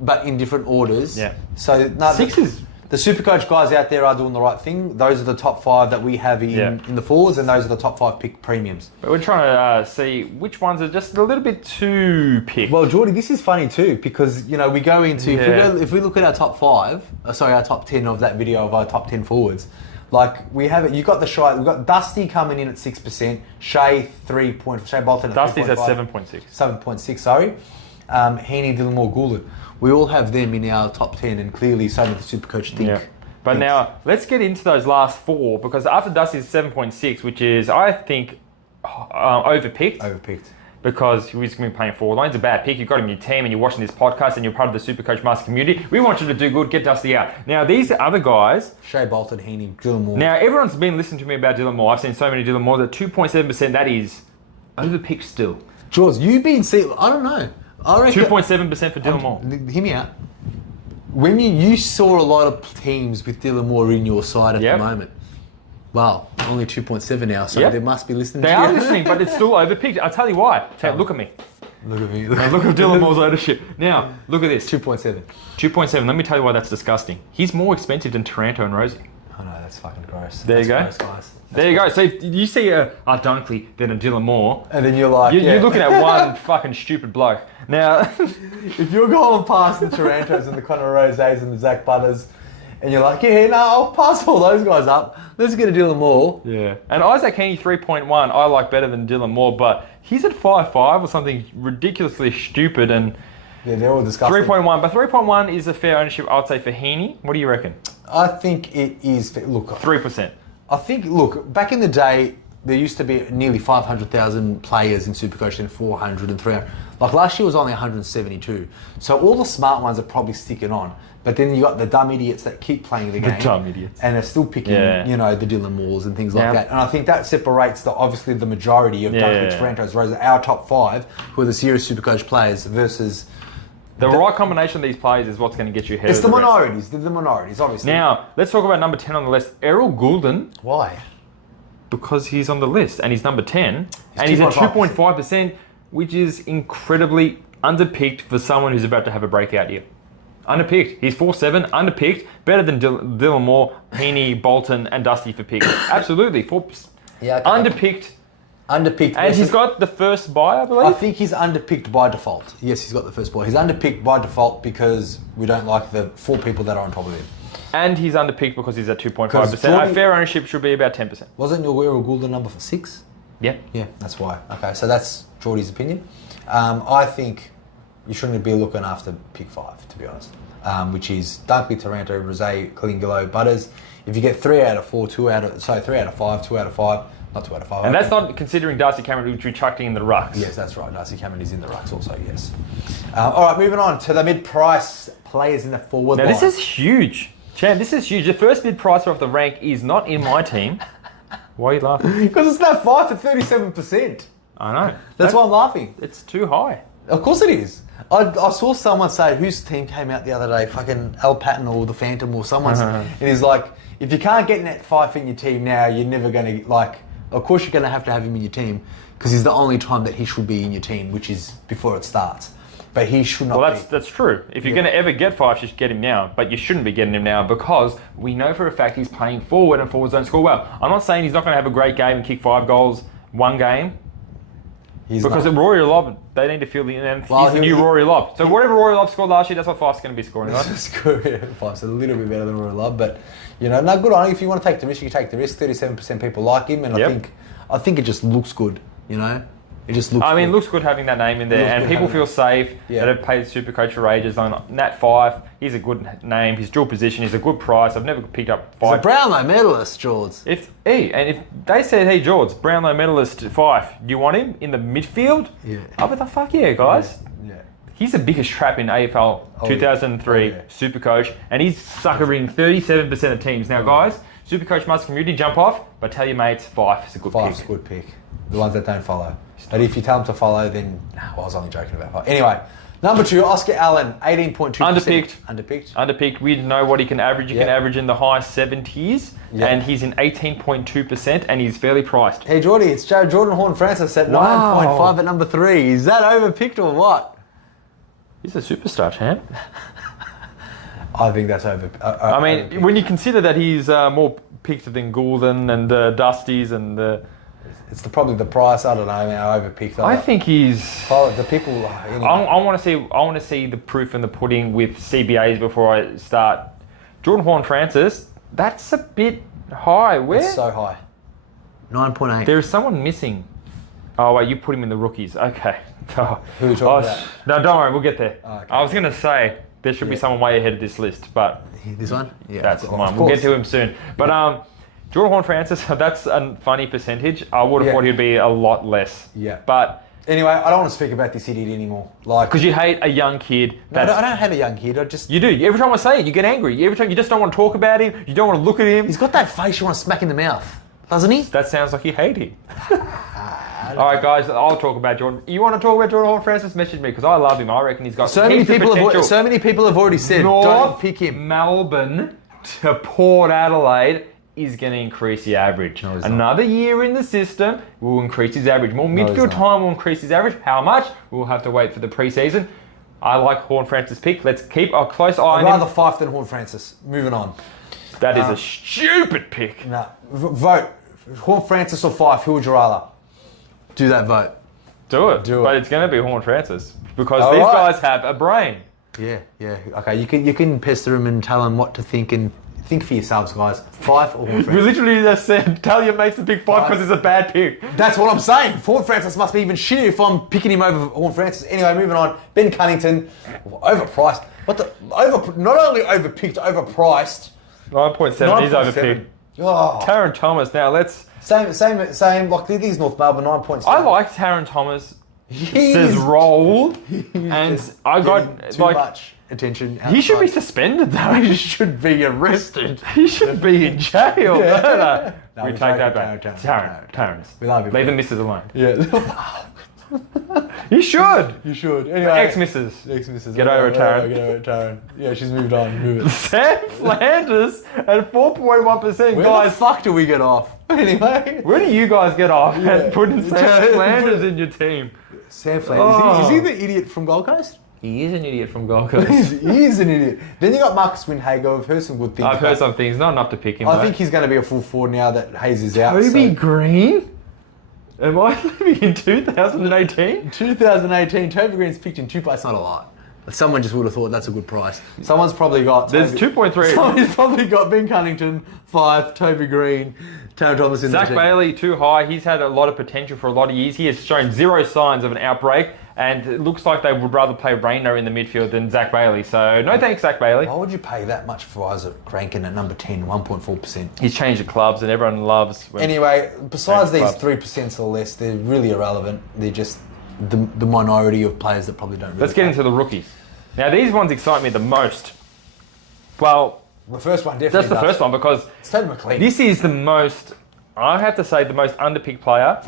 but in different orders. Yeah. So 6 is. The Supercoach guys out there are doing the right thing. Those are the top 5 that we have in the forwards, and those are the top 5 pick premiums. But we're trying to see which ones are just a little bit too picked. Well, Jordy, this is funny too, because we go into if we look at our top 5, our top 10 of that video of our top 10 forwards, like we have it. You got we've got Dusty coming in at 6%, Shea Bolton at Dusty's at 7.6. 7.6, sorry. Heaney, Dillamore, Goulden. We all have them in our top 10, and clearly so does the Supercoach think. Yeah. But now, let's get into those last 4, because after Dusty's 7.6, which is, I think, overpicked. Overpicked. Because he's going to be playing forward line. It's a bad pick. You've got him in your team and you're watching this podcast and you're part of the Supercoach Master community. We want you to do good, get Dusty out. Now, these other guys... Shea Bolton, Heaney, Dillamore. Now, everyone's been listening to me about Dillamore. I've seen so many Dillamore that 2.7%, that is overpicked still. George, you've been seeing... I don't know. 2.7% for Dillamore. Hear me out. When you saw a lot of teams with Dillamore in your side at the moment, well, only 2.7 now, so they must be listening to you. They are listening, but it's still overpicked. I'll tell you why. Look at me. Look at me. Now, look at Dillamore's ownership. Now, look at this. 2.7. 2.7. Let me tell you why that's disgusting. He's more expensive than Taranto and Rosie. I know, that's fucking gross. There you go. Gross, guys. There you go. So if you see a Dunkley, then a Dillamore, and then you're like, you're looking at one fucking stupid bloke. Now, if you're going past the Tarantos and the Conor Rosés and the Zach Butters, and you're like, I'll pass all those guys up. Let's get a Dillamore. Yeah. And Isaac Heaney 3.1, I like better than Dillamore, but he's at 5.5 or something ridiculously stupid, and they're all disgusting. 3.1, but 3.1 is a fair ownership, I'd say, for Heaney. What do you reckon? I think it is. Look, 3%. I think, look, back in the day, there used to be nearly 500,000 players in Supercoach, and 400 and 300. Like last year was only 172. So all the smart ones are probably sticking on. But then you got the dumb idiots that keep playing the game. The dumb idiots. And are still picking, the Dillamores and things like that. And I think that separates obviously the majority of Dunkley, Tarantos, Rosa, our top 5, who are the serious Supercoach players versus... The right combination of these players is what's going to get you ahead of the minorities. They're the minorities, obviously. Now, let's talk about number 10 on the list. Errol Goulden. Why? Because he's on the list and he's number 10. And he's at 2.5%, which is incredibly underpicked for someone who's about to have a breakout year. Underpicked. He's 4.7, underpicked. Better than Dillamore, Heaney, Bolton, and Dusty for picks. Absolutely. Underpicked. Underpicked. And he's got the first buy, I believe? I think he's underpicked by default. Yes, he's got the first buy. He's underpicked by default because we don't like the 4 people that are on top of him. And he's underpicked because he's at 2.5%. Our fair ownership should be about 10%. Wasn't your Errol Goulden number for 6? Yeah. Yeah, that's why. Okay, so that's Jordy's opinion. I think you shouldn't be looking after pick 5, to be honest, which is Dunkley, Taranto, Rosé, Kalingalo, Butters. If you get 3 out of 4, 3 out of 5, 2 out of 5, not 2 out of 5. And that's not considering Darcy Cameron, which we chucked in the rucks. Yes, that's right. Darcy Cameron is in the rucks also, yes. All right, moving on to the mid-price players in the forward line. Now, this is huge. Chan, this is huge. The first mid-pricer off the rank is not in my team. Why are you laughing? Because it's that 5 for 37%. I know. That's why I'm laughing. It's too high. Of course it is. I saw someone say, whose team came out the other day, fucking Al Patton or the Phantom or someone's, and he's like, if you can't get in that 5 in your team now, you're never going to, like, of course you're going to have him in your team because he's the only time that he should be in your team, which is before it starts. But he should not be. That's true. If you're going to ever get 5, you should get him now. But you shouldn't be getting him now because we know for a fact he's playing forward and forwards don't score well. I'm not saying he's not going to have a great game and kick 5 goals one game. Because Rory Lobb, they need to fill in, and he's the new Rory Lobb. So whatever Rory Lobb scored last year, that's what Fife's going to be scoring, right? Fife's a little bit better than Rory Lobb, but good on him. If you want to take the risk, you can take the risk. 37% people like him, and I think it just looks good. It just looks. It looks good having that name in there, and people feel safe that have paid Supercoach for ages. On Nat Fife, he's a good name. His dual position, he's a good price. I've never picked up Fife. He's a Brownlow medalist, George. If they said, "Hey, George, Brownlow medalist Fife, do you want him in the midfield?" Yeah. Oh, but the fuck yeah, guys. Yeah. He's the biggest trap in AFL 2003 Supercoach, and he's suckering 37% of teams. Now, guys, Supercoach must community jump off, but tell your mates, Fife is a good pick. Fife's a good pick. The ones that don't follow. But if you tell them to follow, then... I was only joking about Fife. Anyway, number 2, Oscar Allen, 18.2%. Underpicked. We know what he can average. He can average in the high 70s, and he's in 18.2%, and he's fairly priced. Hey, Jordy, it's Jordan Horne-Francis at 9.5 at number 3. Is that overpicked or what? He's a superstar, champ. I think that's overpicked. When you consider that he's more picked than Goulden and Dusty's and... It's probably the price. I don't know how overpicked. I think he's. The people. Anyway. I want to see the proof in the pudding with CBAs before I start. Jordan Horne-Francis, that's a bit high. Where? It's so high. 9.8. There is someone missing. Oh wait, you put him in the rookies. Okay. Oh. Who are you talking about? No, don't worry. We'll get there. Oh, okay. I was going to say there should be someone way ahead of this list, but this one. Yeah, that's the one. We'll get to him soon. But Jordan Horne-Francis, that's a funny percentage. I would have thought he'd be a lot less. Yeah. But anyway, I don't want to speak about this idiot anymore. Because you hate a young kid. I don't hate a young kid. You do. Every time I say it, you get angry. Every time you just don't want to talk about him. You don't want to look at him. He's got that face you want to smack in the mouth, doesn't he? That sounds like you hate him. All right, guys, I'll talk about Jordan. You want to talk about Jordan Horne-Francis? Message me because I love him. I reckon he's got so many people. So many people have already said don't pick him. Melbourne to Port Adelaide is going to increase the average. No, Another year in the system will increase his average. More midfield time will increase his average. How much? We'll have to wait for the preseason. I like Horne-Francis' pick. Let's keep a close eye on him. I'd rather Fife than Horne-Francis. Moving on. That is a stupid pick. No. Vote. Horne-Francis or Fife, who would you rather? Do that vote. Do it. But it's going to be Horne-Francis because these guys have a brain. Yeah. Okay, you can pester them and tell them what to think and think for yourselves, guys. Fife or Horne-Francis? We literally just said, tell your mates to pick Fife because it's a bad pick. That's what I'm saying. Horne-Francis must be even shittier if I'm picking him over Horne-Francis. Anyway, moving on. Ben Cunnington, overpriced. Not only overpicked, overpriced. 9.7, he's overpicked. Oh. Taron Thomas, now let's... Same. Like these North Melbourne 9.7. I like Taron Thomas. His role, and I got too much attention. He should be suspended though. He should be arrested. He should be in jail. No, we take that back. Taron. We love you. Leave the missus alone. Yeah. You should. Anyway, ex-missus. Get over it, Taron. Get over it, Taron. Yeah, she's moved on. Move it. Sam Flanders at 4.1%. Where guys, the fuck do we get off? Anyway. Where do you guys get off and putting Sam Flanders in your team? Sam Flanders. Is he the idiot from Gold Coast? He is an idiot from Gold Coast. He is an idiot. Then you got Marcus Windhager. I've heard some good things. I've heard some things. Not enough to pick him. I think he's going to be a full forward now that Hayes is out. Toby Green? Am I living in 2018? 2018. Toby Green's picked in 2 places. Not a lot. Someone just would have thought that's a good price. Someone's probably got... There's 2.3. Someone's probably got Ben Cunnington, Fife, Toby Green, Taron Thomas in the team. Zach Bailey, too high. He's had a lot of potential for a lot of years. He has shown zero signs of an outbreak, and it looks like they would rather play Rayner in the midfield than Zach Bailey. So, no thanks, Zach Bailey. Why would you pay that much for Isaac Rankin at number 10, 1.4%? He's changed the clubs, and everyone loves... Anyway, besides these 3% or less, they're really irrelevant. They're just the minority of players that probably don't really Let's get into the rookies. Now, these ones excite me the most. Well... The first one definitely That's the first one because... It's Toby McLean. This is the most... I have to say the most underpicked player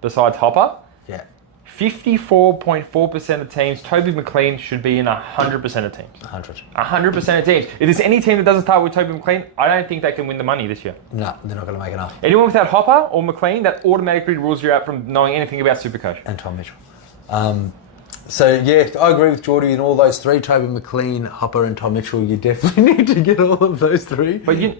besides Hopper. Yeah. 54.4% of teams, Toby McLean should be in 100% of teams. 100% of teams. If there's any team that doesn't start with Toby McLean, I don't think they can win the money this year. No, they're not going to make enough. Anyone without Hopper or McLean, that automatically rules you out from knowing anything about Supercoach. And Tom Mitchell. So, yeah, I agree with Jordy in all those three. Toby McLean, Hopper and Tom Mitchell. You definitely need to get all of those three. But I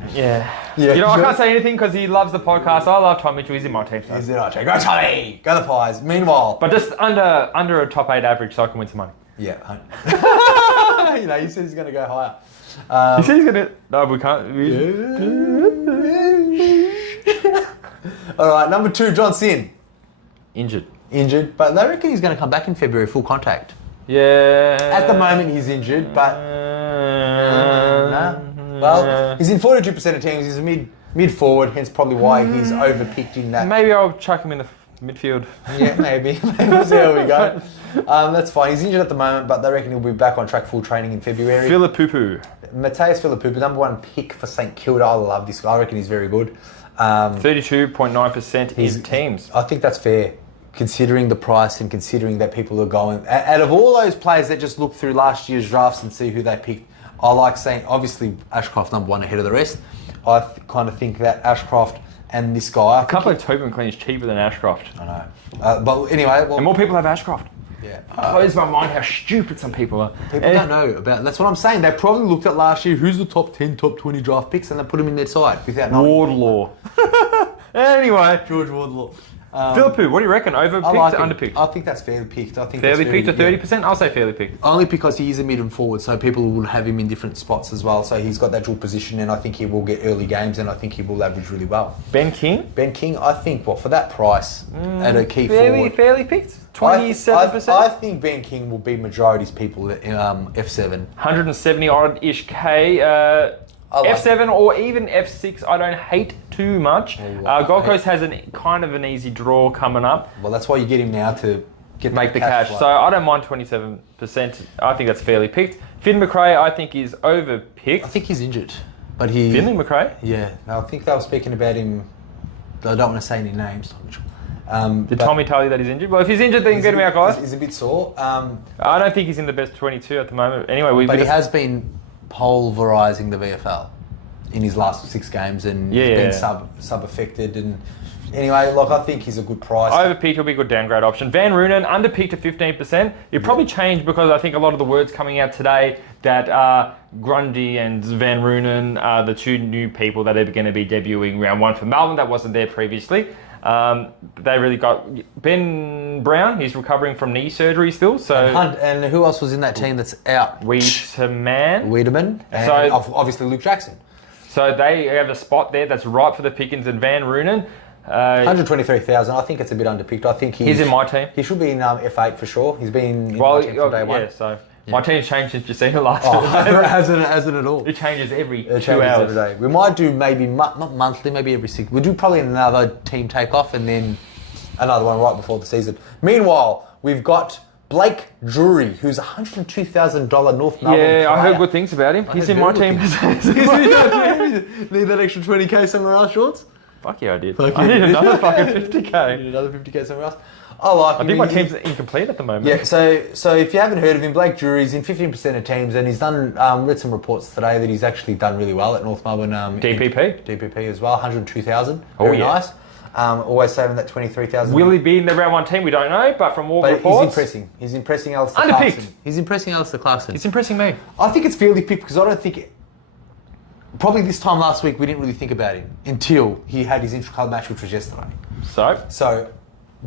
can't say anything because he loves the podcast. I love Tom Mitchell. He's in my team. So. He's in our team. Go Tommy! Go the Pies. Meanwhile... But just under a top 8 average so I can win some money. Yeah. You said he's going to go higher. He said he's going to... No, we can't. All right, number 2, John Sin. Injured, but they reckon he's going to come back in February, full contact. Yeah. At the moment, he's injured, but... Well, he's in 42% of teams. He's a mid forward, hence probably why he's overpicked in that. Maybe I'll chuck him in the midfield. Yeah, maybe. We'll see how we go. That's fine. He's injured at the moment, but they reckon he'll be back on track full training in February. Philippupu. Mateus Philippupu, number 1 pick for St Kilda. I love this guy. I reckon he's very good. 32.9% in teams. I think that's fair, considering the price and considering that people are going... Out of all those players that just look through last year's drafts and see who they picked, I like saying, obviously, Ashcroft number 1 ahead of the rest. I kind of think that Ashcroft and this guy... A couple of Toby McLean is cheaper than Ashcroft. I know. But anyway... and more people have Ashcroft. Yeah. It blows my mind how stupid some people are. People don't know about... That's what I'm saying. They probably looked at last year, who's the top 10, top 20 draft picks, and they put them in their side without knowing. Wardlaw. Anyway. George Wardlaw. Philippu, what do you reckon? Overpicked or underpicked? I think that's fairly picked. Fairly picked to 30%? I'll say fairly picked. Only because he is a mid and forward, so people will have him in different spots as well. So he's got that dual position, and I think he will get early games, and I think he will average really well. Ben King, I think, for that price, at a key forward... Fairly picked? 27%? I think Ben King will be majority's people at F7. 170-odd-ish K. F7 or even F6, I don't hate too much. Gold Coast has kind of an easy draw coming up. Well, that's why you get him now to make the cash. So I don't mind 27%. I think that's fairly picked. Finn McRae, I think, is overpicked. I think he's injured. But Finley McRae? Yeah. I think they were speaking about him. I don't want to say any names. Did Tommy tell you that he's injured? Well, if he's injured, then get him out, guys. He's a bit sore. I don't think he's in the best 22 at the moment. Anyway, but he has been pulverising the VFL in his last 6 games, and he's been sub-affected. And anyway, I think he's a good price. Overpicked will be a good downgrade option. Van Roonen, underpicked at 15%. It probably changed because I think a lot of the words coming out today that Grundy and Van Roonen are the 2 new people that are going to be debuting round 1 for Melbourne. That wasn't there previously. They really got Ben Brown. He's recovering from knee surgery still. So and who else was in that team that's out? Wiedemann. And obviously Luke Jackson. So they have a spot there that's ripe for the pickings. And Van Roonen, 123,000. I think it's a bit underpicked. I think he's in my team. He should be in F8 for sure. He's been in my team from day one. My team's changed since you've seen it last hasn't at all. It changes every 2 hours. Every day. We might do maybe not monthly, maybe every 6. We'll do probably another team takeoff and then another one right before the season. Meanwhile, we've got Blake Drury, who's a $102,000 North Melbourne player. I heard good things about him. He's in my team. Need that extra 20k somewhere else, Shorts? Fuck yeah, I did. I need another fucking 50k. You need another 50k somewhere else? I think my team's incomplete at the moment. Yeah, so if you haven't heard of him, Blake Drury's in 15% of teams, and he's done read some reports today that he's actually done really well at North Melbourne. DPP as well, 102,000. Very nice. Always saving that 23,000. Will he be in the round 1 team? We don't know, but from all reports, he's impressing Alistair Clarkson. He's impressing me. I think it's fairly picked because I don't think. Probably this time last week we didn't really think about him until he had his intra-club match, which was yesterday. So.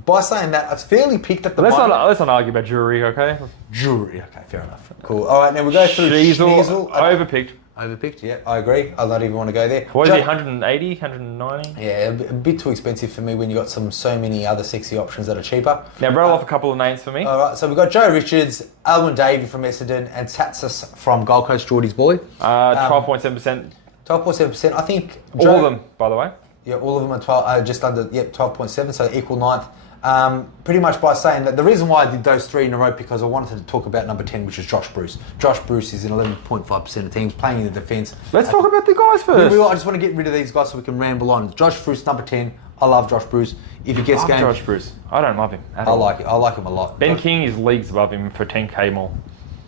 By saying that, it's fairly picked at the moment. Let's not argue about Drury, okay? Drury, okay, fair enough. Cool. All right, now we go through Schniesel. Overpicked, yeah, I agree. I don't even want to go there. What is he, 180, 190? Yeah, a bit too expensive for me when you got so many other sexy options that are cheaper. Now, rattle off a couple of names for me. All right, so we've got Joe Richards, Alwyn Davey from Essendon, and Tatsis from Gold Coast, Geordie's boy. 12.7%. 12.7%. I think... All of them, by the way. Yeah, all of them are just under 12.7, so equal 9th. Pretty much by saying that the reason why I did those 3 in a row because I wanted to talk about number 10, which is Josh Bruce. Josh Bruce is in 11.5% of teams playing in the defence. Let's talk about the guys first. I just want to get rid of these guys so we can ramble on. Josh Bruce, number 10. I love Josh Bruce. If he gets games, Josh Bruce. I don't love him at all. I like him a lot. Ben King is leagues above him for 10k more.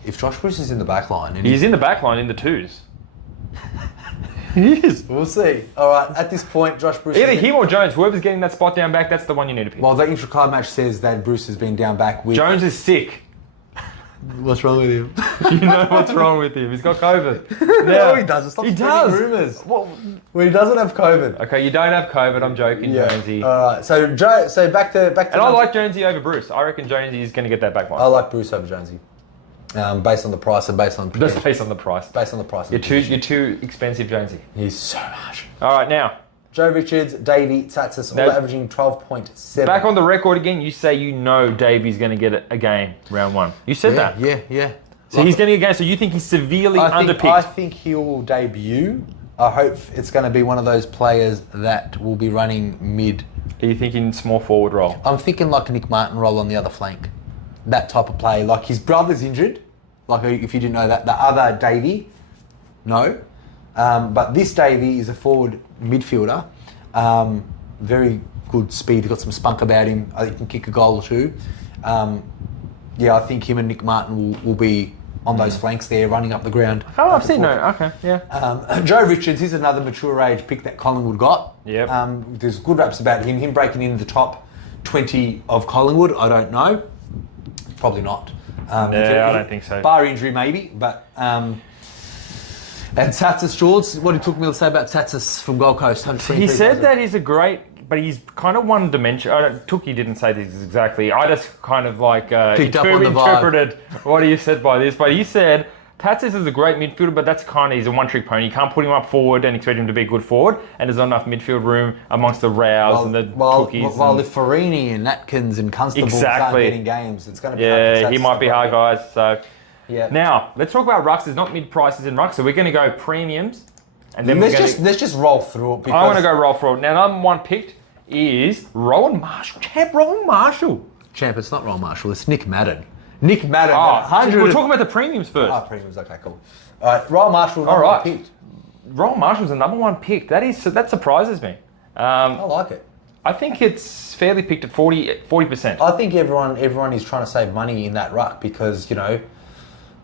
If Josh Bruce is in the back line... He's in the back line in the 2s. He is. We'll see. All right, at this point, Josh Bruce... Either him or Jones. Whoever's getting that spot down back, that's the one you need to pick. Well, the intra-club match says that Bruce has been down back with... Jones is sick. What's wrong with him? You know what's wrong with him. He's got COVID. No, he doesn't. Stop he spreading does. rumours. Well, he doesn't have COVID. Okay, you don't have COVID. I'm joking, Jonesy. All right. So back to. And I like Jonesy over Bruce. I reckon Jonesy is going to get that back. I like Bruce over Jonesy. Based on the price and based on just based on the price. Based on the price. You're too expensive, Jonesy. He's so much. All right, now. Joe Richards, Davey, Tatsis, all averaging 12.7. Back on the record again, you say you know Davey's going to get a game round 1. You said that. Yeah. So he's going to get a game, so you think he's severely underpicked? I think he'll debut. I hope it's going to be one of those players that will be running mid. Are you thinking small forward role? I'm thinking like a Nick Martin role on the other flank. That type of play. Like his brother's injured. Like if you didn't know that. The other Davey, no. But this Davey is a forward midfielder. Very good speed. He's got some spunk about him. I think he can kick a goal or two. I think him and Nick Martin will be on those flanks there, running up the ground. Oh, I've seen no. Okay, yeah. Joe Richards, he's another mature age pick that Collingwood got. Yep. There's good raps about him. Him breaking into the top 20 of Collingwood, I don't know. Probably not. I don't think so. Bar injury, maybe. But and Tatsis, George, what did Tookmill say about Tatsis from Gold Coast? He said that he's a great, but he's kind of one dimension. Tookie didn't say this exactly. I just kind of like interpreted what he said by this. But he said Tatsis is a great midfielder, but that's kind of, he's a one-trick pony. You can't put him up forward and expect him to be a good forward, and there's not enough midfield room amongst the Rows and the Tookies. While if Farini and Atkins and Constable start getting games, it's going to be hard. Yeah, he might be hard, guys. So yeah. Now let's talk about rucks. There's not mid prices in rucks, so we're going to go premiums, and then let's just roll through it. I want to go roll through it. Now, number 1 picked is Rowan Marshall. Rowan Marshall. Champ, it's not Rowan Marshall. It's Nick Madden. Nick Madden. We're talking about the premiums first. Premiums. Okay, cool. All right, Rowan Marshall. All right. Picked. Rowan Marshall's the number 1 pick. That surprises me. I like it. I think it's fairly picked at 40%. I think everyone is trying to save money in that ruck because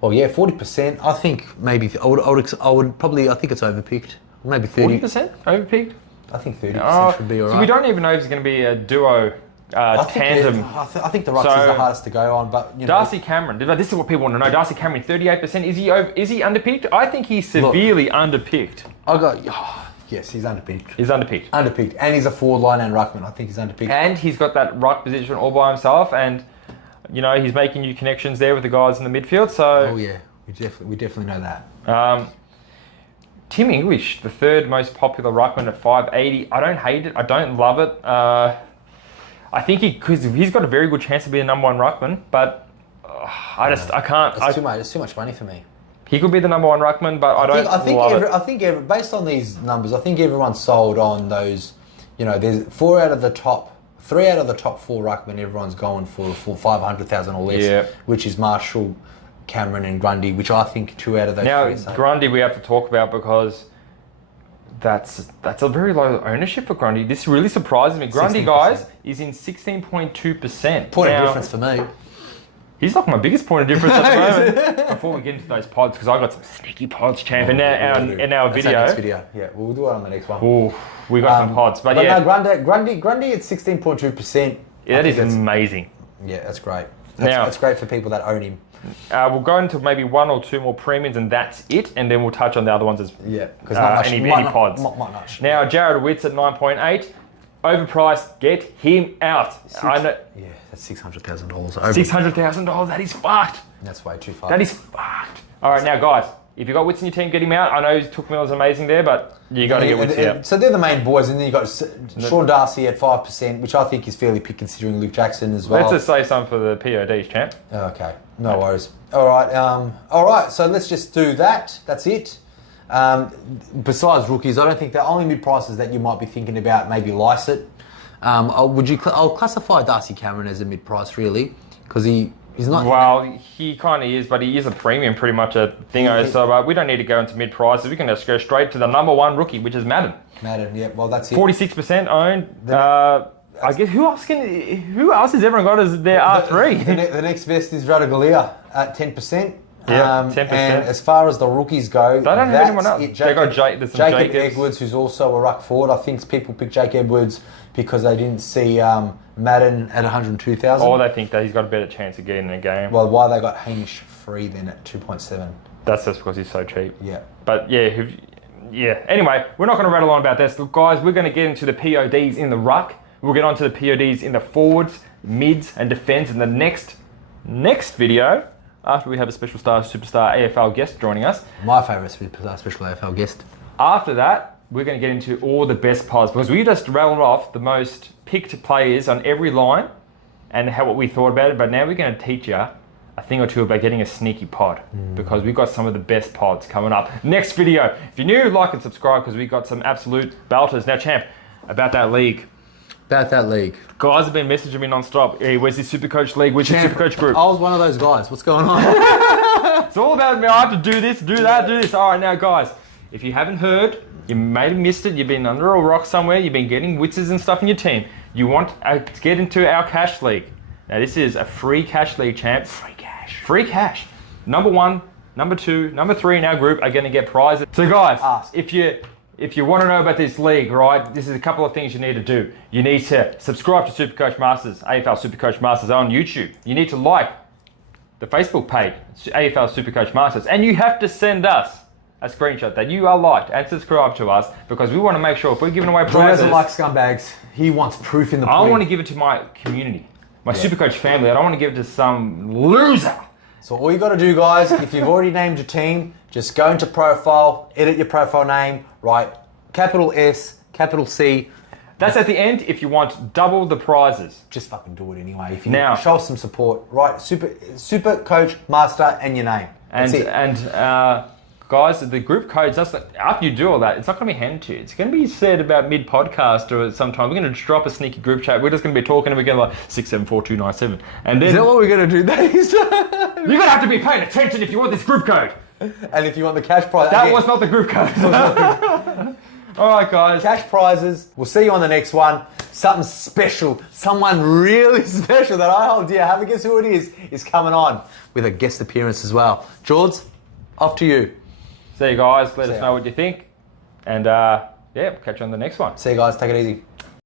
40%. I think maybe I would probably. I think it's overpicked. Maybe 40% overpicked. I think 30% should be alright. So we don't even know if it's going to be a duo. Tandem. I think the Rucks is the hardest to go on, but Darcy Cameron. This is what people want to know. Darcy Cameron, 38%. Is he underpicked? I think he's severely underpicked. Yes, he's underpicked. He's underpicked. Underpicked, and he's a forward line and ruckman. I think he's underpicked. And he's got that ruck position all by himself, and he's making new connections there with the guys in the midfield. So we definitely know that. Tim English, the 3rd most popular ruckman at 580. I don't hate it. I don't love it. I think because he's got a very good chance to be the number 1 ruckman, but I can't. It's too much money for me. He could be the number 1 ruckman, but I think based on these numbers, I think everyone's sold on those. There's 3 out of the top 4 ruckmen. Everyone's going for 500,000 or less, which is Marshall, Cameron, and Grundy. Which I think 2 out of those. Now Grundy we have to talk about because that's a very low ownership for Grundy. This really surprises me. Grundy, 16%. Guys, is in 16.2%. Point of difference for me. He's like my biggest point of difference at the moment. Before we get into those pods, because I got some sneaky pods, champ. In our video. Next video. Yeah, we'll do it on the next one. Ooh, we got some pods, but no, Grundy at 16.2%. Yeah, that is amazing. Yeah, that's great. That's great for people that own him. We'll go into maybe 1 or 2 more premiums, and that's it. And then we'll touch on the other ones as because any pods. Now, Jared Witt's at 9.8. Overpriced. Get him out. That's $600,000. $600,000. That is fucked. That's way too far. That is fucked. All right, now guys, if you got Witts in your team, get him out. I know Tookmill is amazing there, but you got to get Witts out. So they're the main boys, and then you got Sean Darcy at 5%, which I think is fairly picked considering Luke Jackson as well. Let's just say something for the PODs, champ. Okay, no worries. All right. So let's just do that. That's it. Besides rookies, I don't think the only mid prices that you might be thinking about maybe Lysett. I'll classify Darcy Cameron as a mid price really because he's not. Well, he kind of is, but he is a premium, pretty much a thingo. So we don't need to go into mid prices. We can just go straight to the number 1 rookie, which is Madden. Yeah. Well, that's it. 46% owned. I guess who else has everyone got as their R3? The next best is Radaglia at 10%. Yeah, 10%. And as far as the rookies go, they don't have anyone else. Jacob Edwards, who's also a ruck forward. I think people pick Jake Edwards because they didn't see Madden at 102,000. Or they think that he's got a better chance of getting in the game. Well, why they got Hamish free then at 2.7? That's just because he's so cheap. Yeah. But yeah, Anyway, we're not going to rattle on about this. Look, guys, we're going to get into the PODs in the ruck. We'll get on to the PODs in the forwards, mids, and defence in the next video, after we have a superstar AFL guest joining us. My favourite special AFL guest. After that, we're going to get into all the best pods, because we just rattled off the most picked players on every line and what we thought about it. But now we're going to teach you a thing or two about getting a sneaky pod, because we've got some of the best pods coming up. Next video. If you're new, like and subscribe, because we've got some absolute belters. Now, champ, about that league. Guys have been messaging me non-stop. Hey, where's this Supercoach league? Where's the Supercoach group? I was one of those guys. What's going on? It's all about me. I have to do this, do that, do this. All right, now, guys, if you haven't heard, you may have missed it. You've been under a rock somewhere. You've been getting witzes and stuff in your team. You want to get into our cash league. Now, this is a free cash league, champ. Free cash. Number 1, number 2, number 3 in our group are going to get prizes. So, guys, if you want to know about this league, right, this is a couple of things you need to do. You need to subscribe to Supercoach Masters, AFL Supercoach Masters on YouTube. You need to like the Facebook page, AFL Supercoach Masters. And you have to send us a screenshot that you are liked and subscribe to us, because we want to make sure if we're giving away prizes... He doesn't like scumbags. He wants proof in the pudding. I want to give it to my community, my Supercoach family. I don't want to give it to some loser. So all you got to do, guys, if you've already named your team, just go into profile, edit your profile name, write capital S, capital C. That's at the end if you want double the prizes. Just fucking do it anyway. If you show us some support, write Supercoach Master and your name. That's it. Guys, the group codes, after you do all that, it's not going to be handed to you. It's going to be said about mid-podcast or sometime. We're going to drop a sneaky group chat. We're just going to be talking and we're going to like 674297. And then, is that what we're going to do? You're going to have to be paying attention if you want this group code. And if you want the cash prize. That was not the group code. All right, guys. Cash prizes. We'll see you on the next one. Something special, someone really special that I hold dear. Have a guess who it is coming on with a guest appearance as well. George, off to you. See you guys. Let us know what you think. And catch you on the next one. See you guys. Take it easy.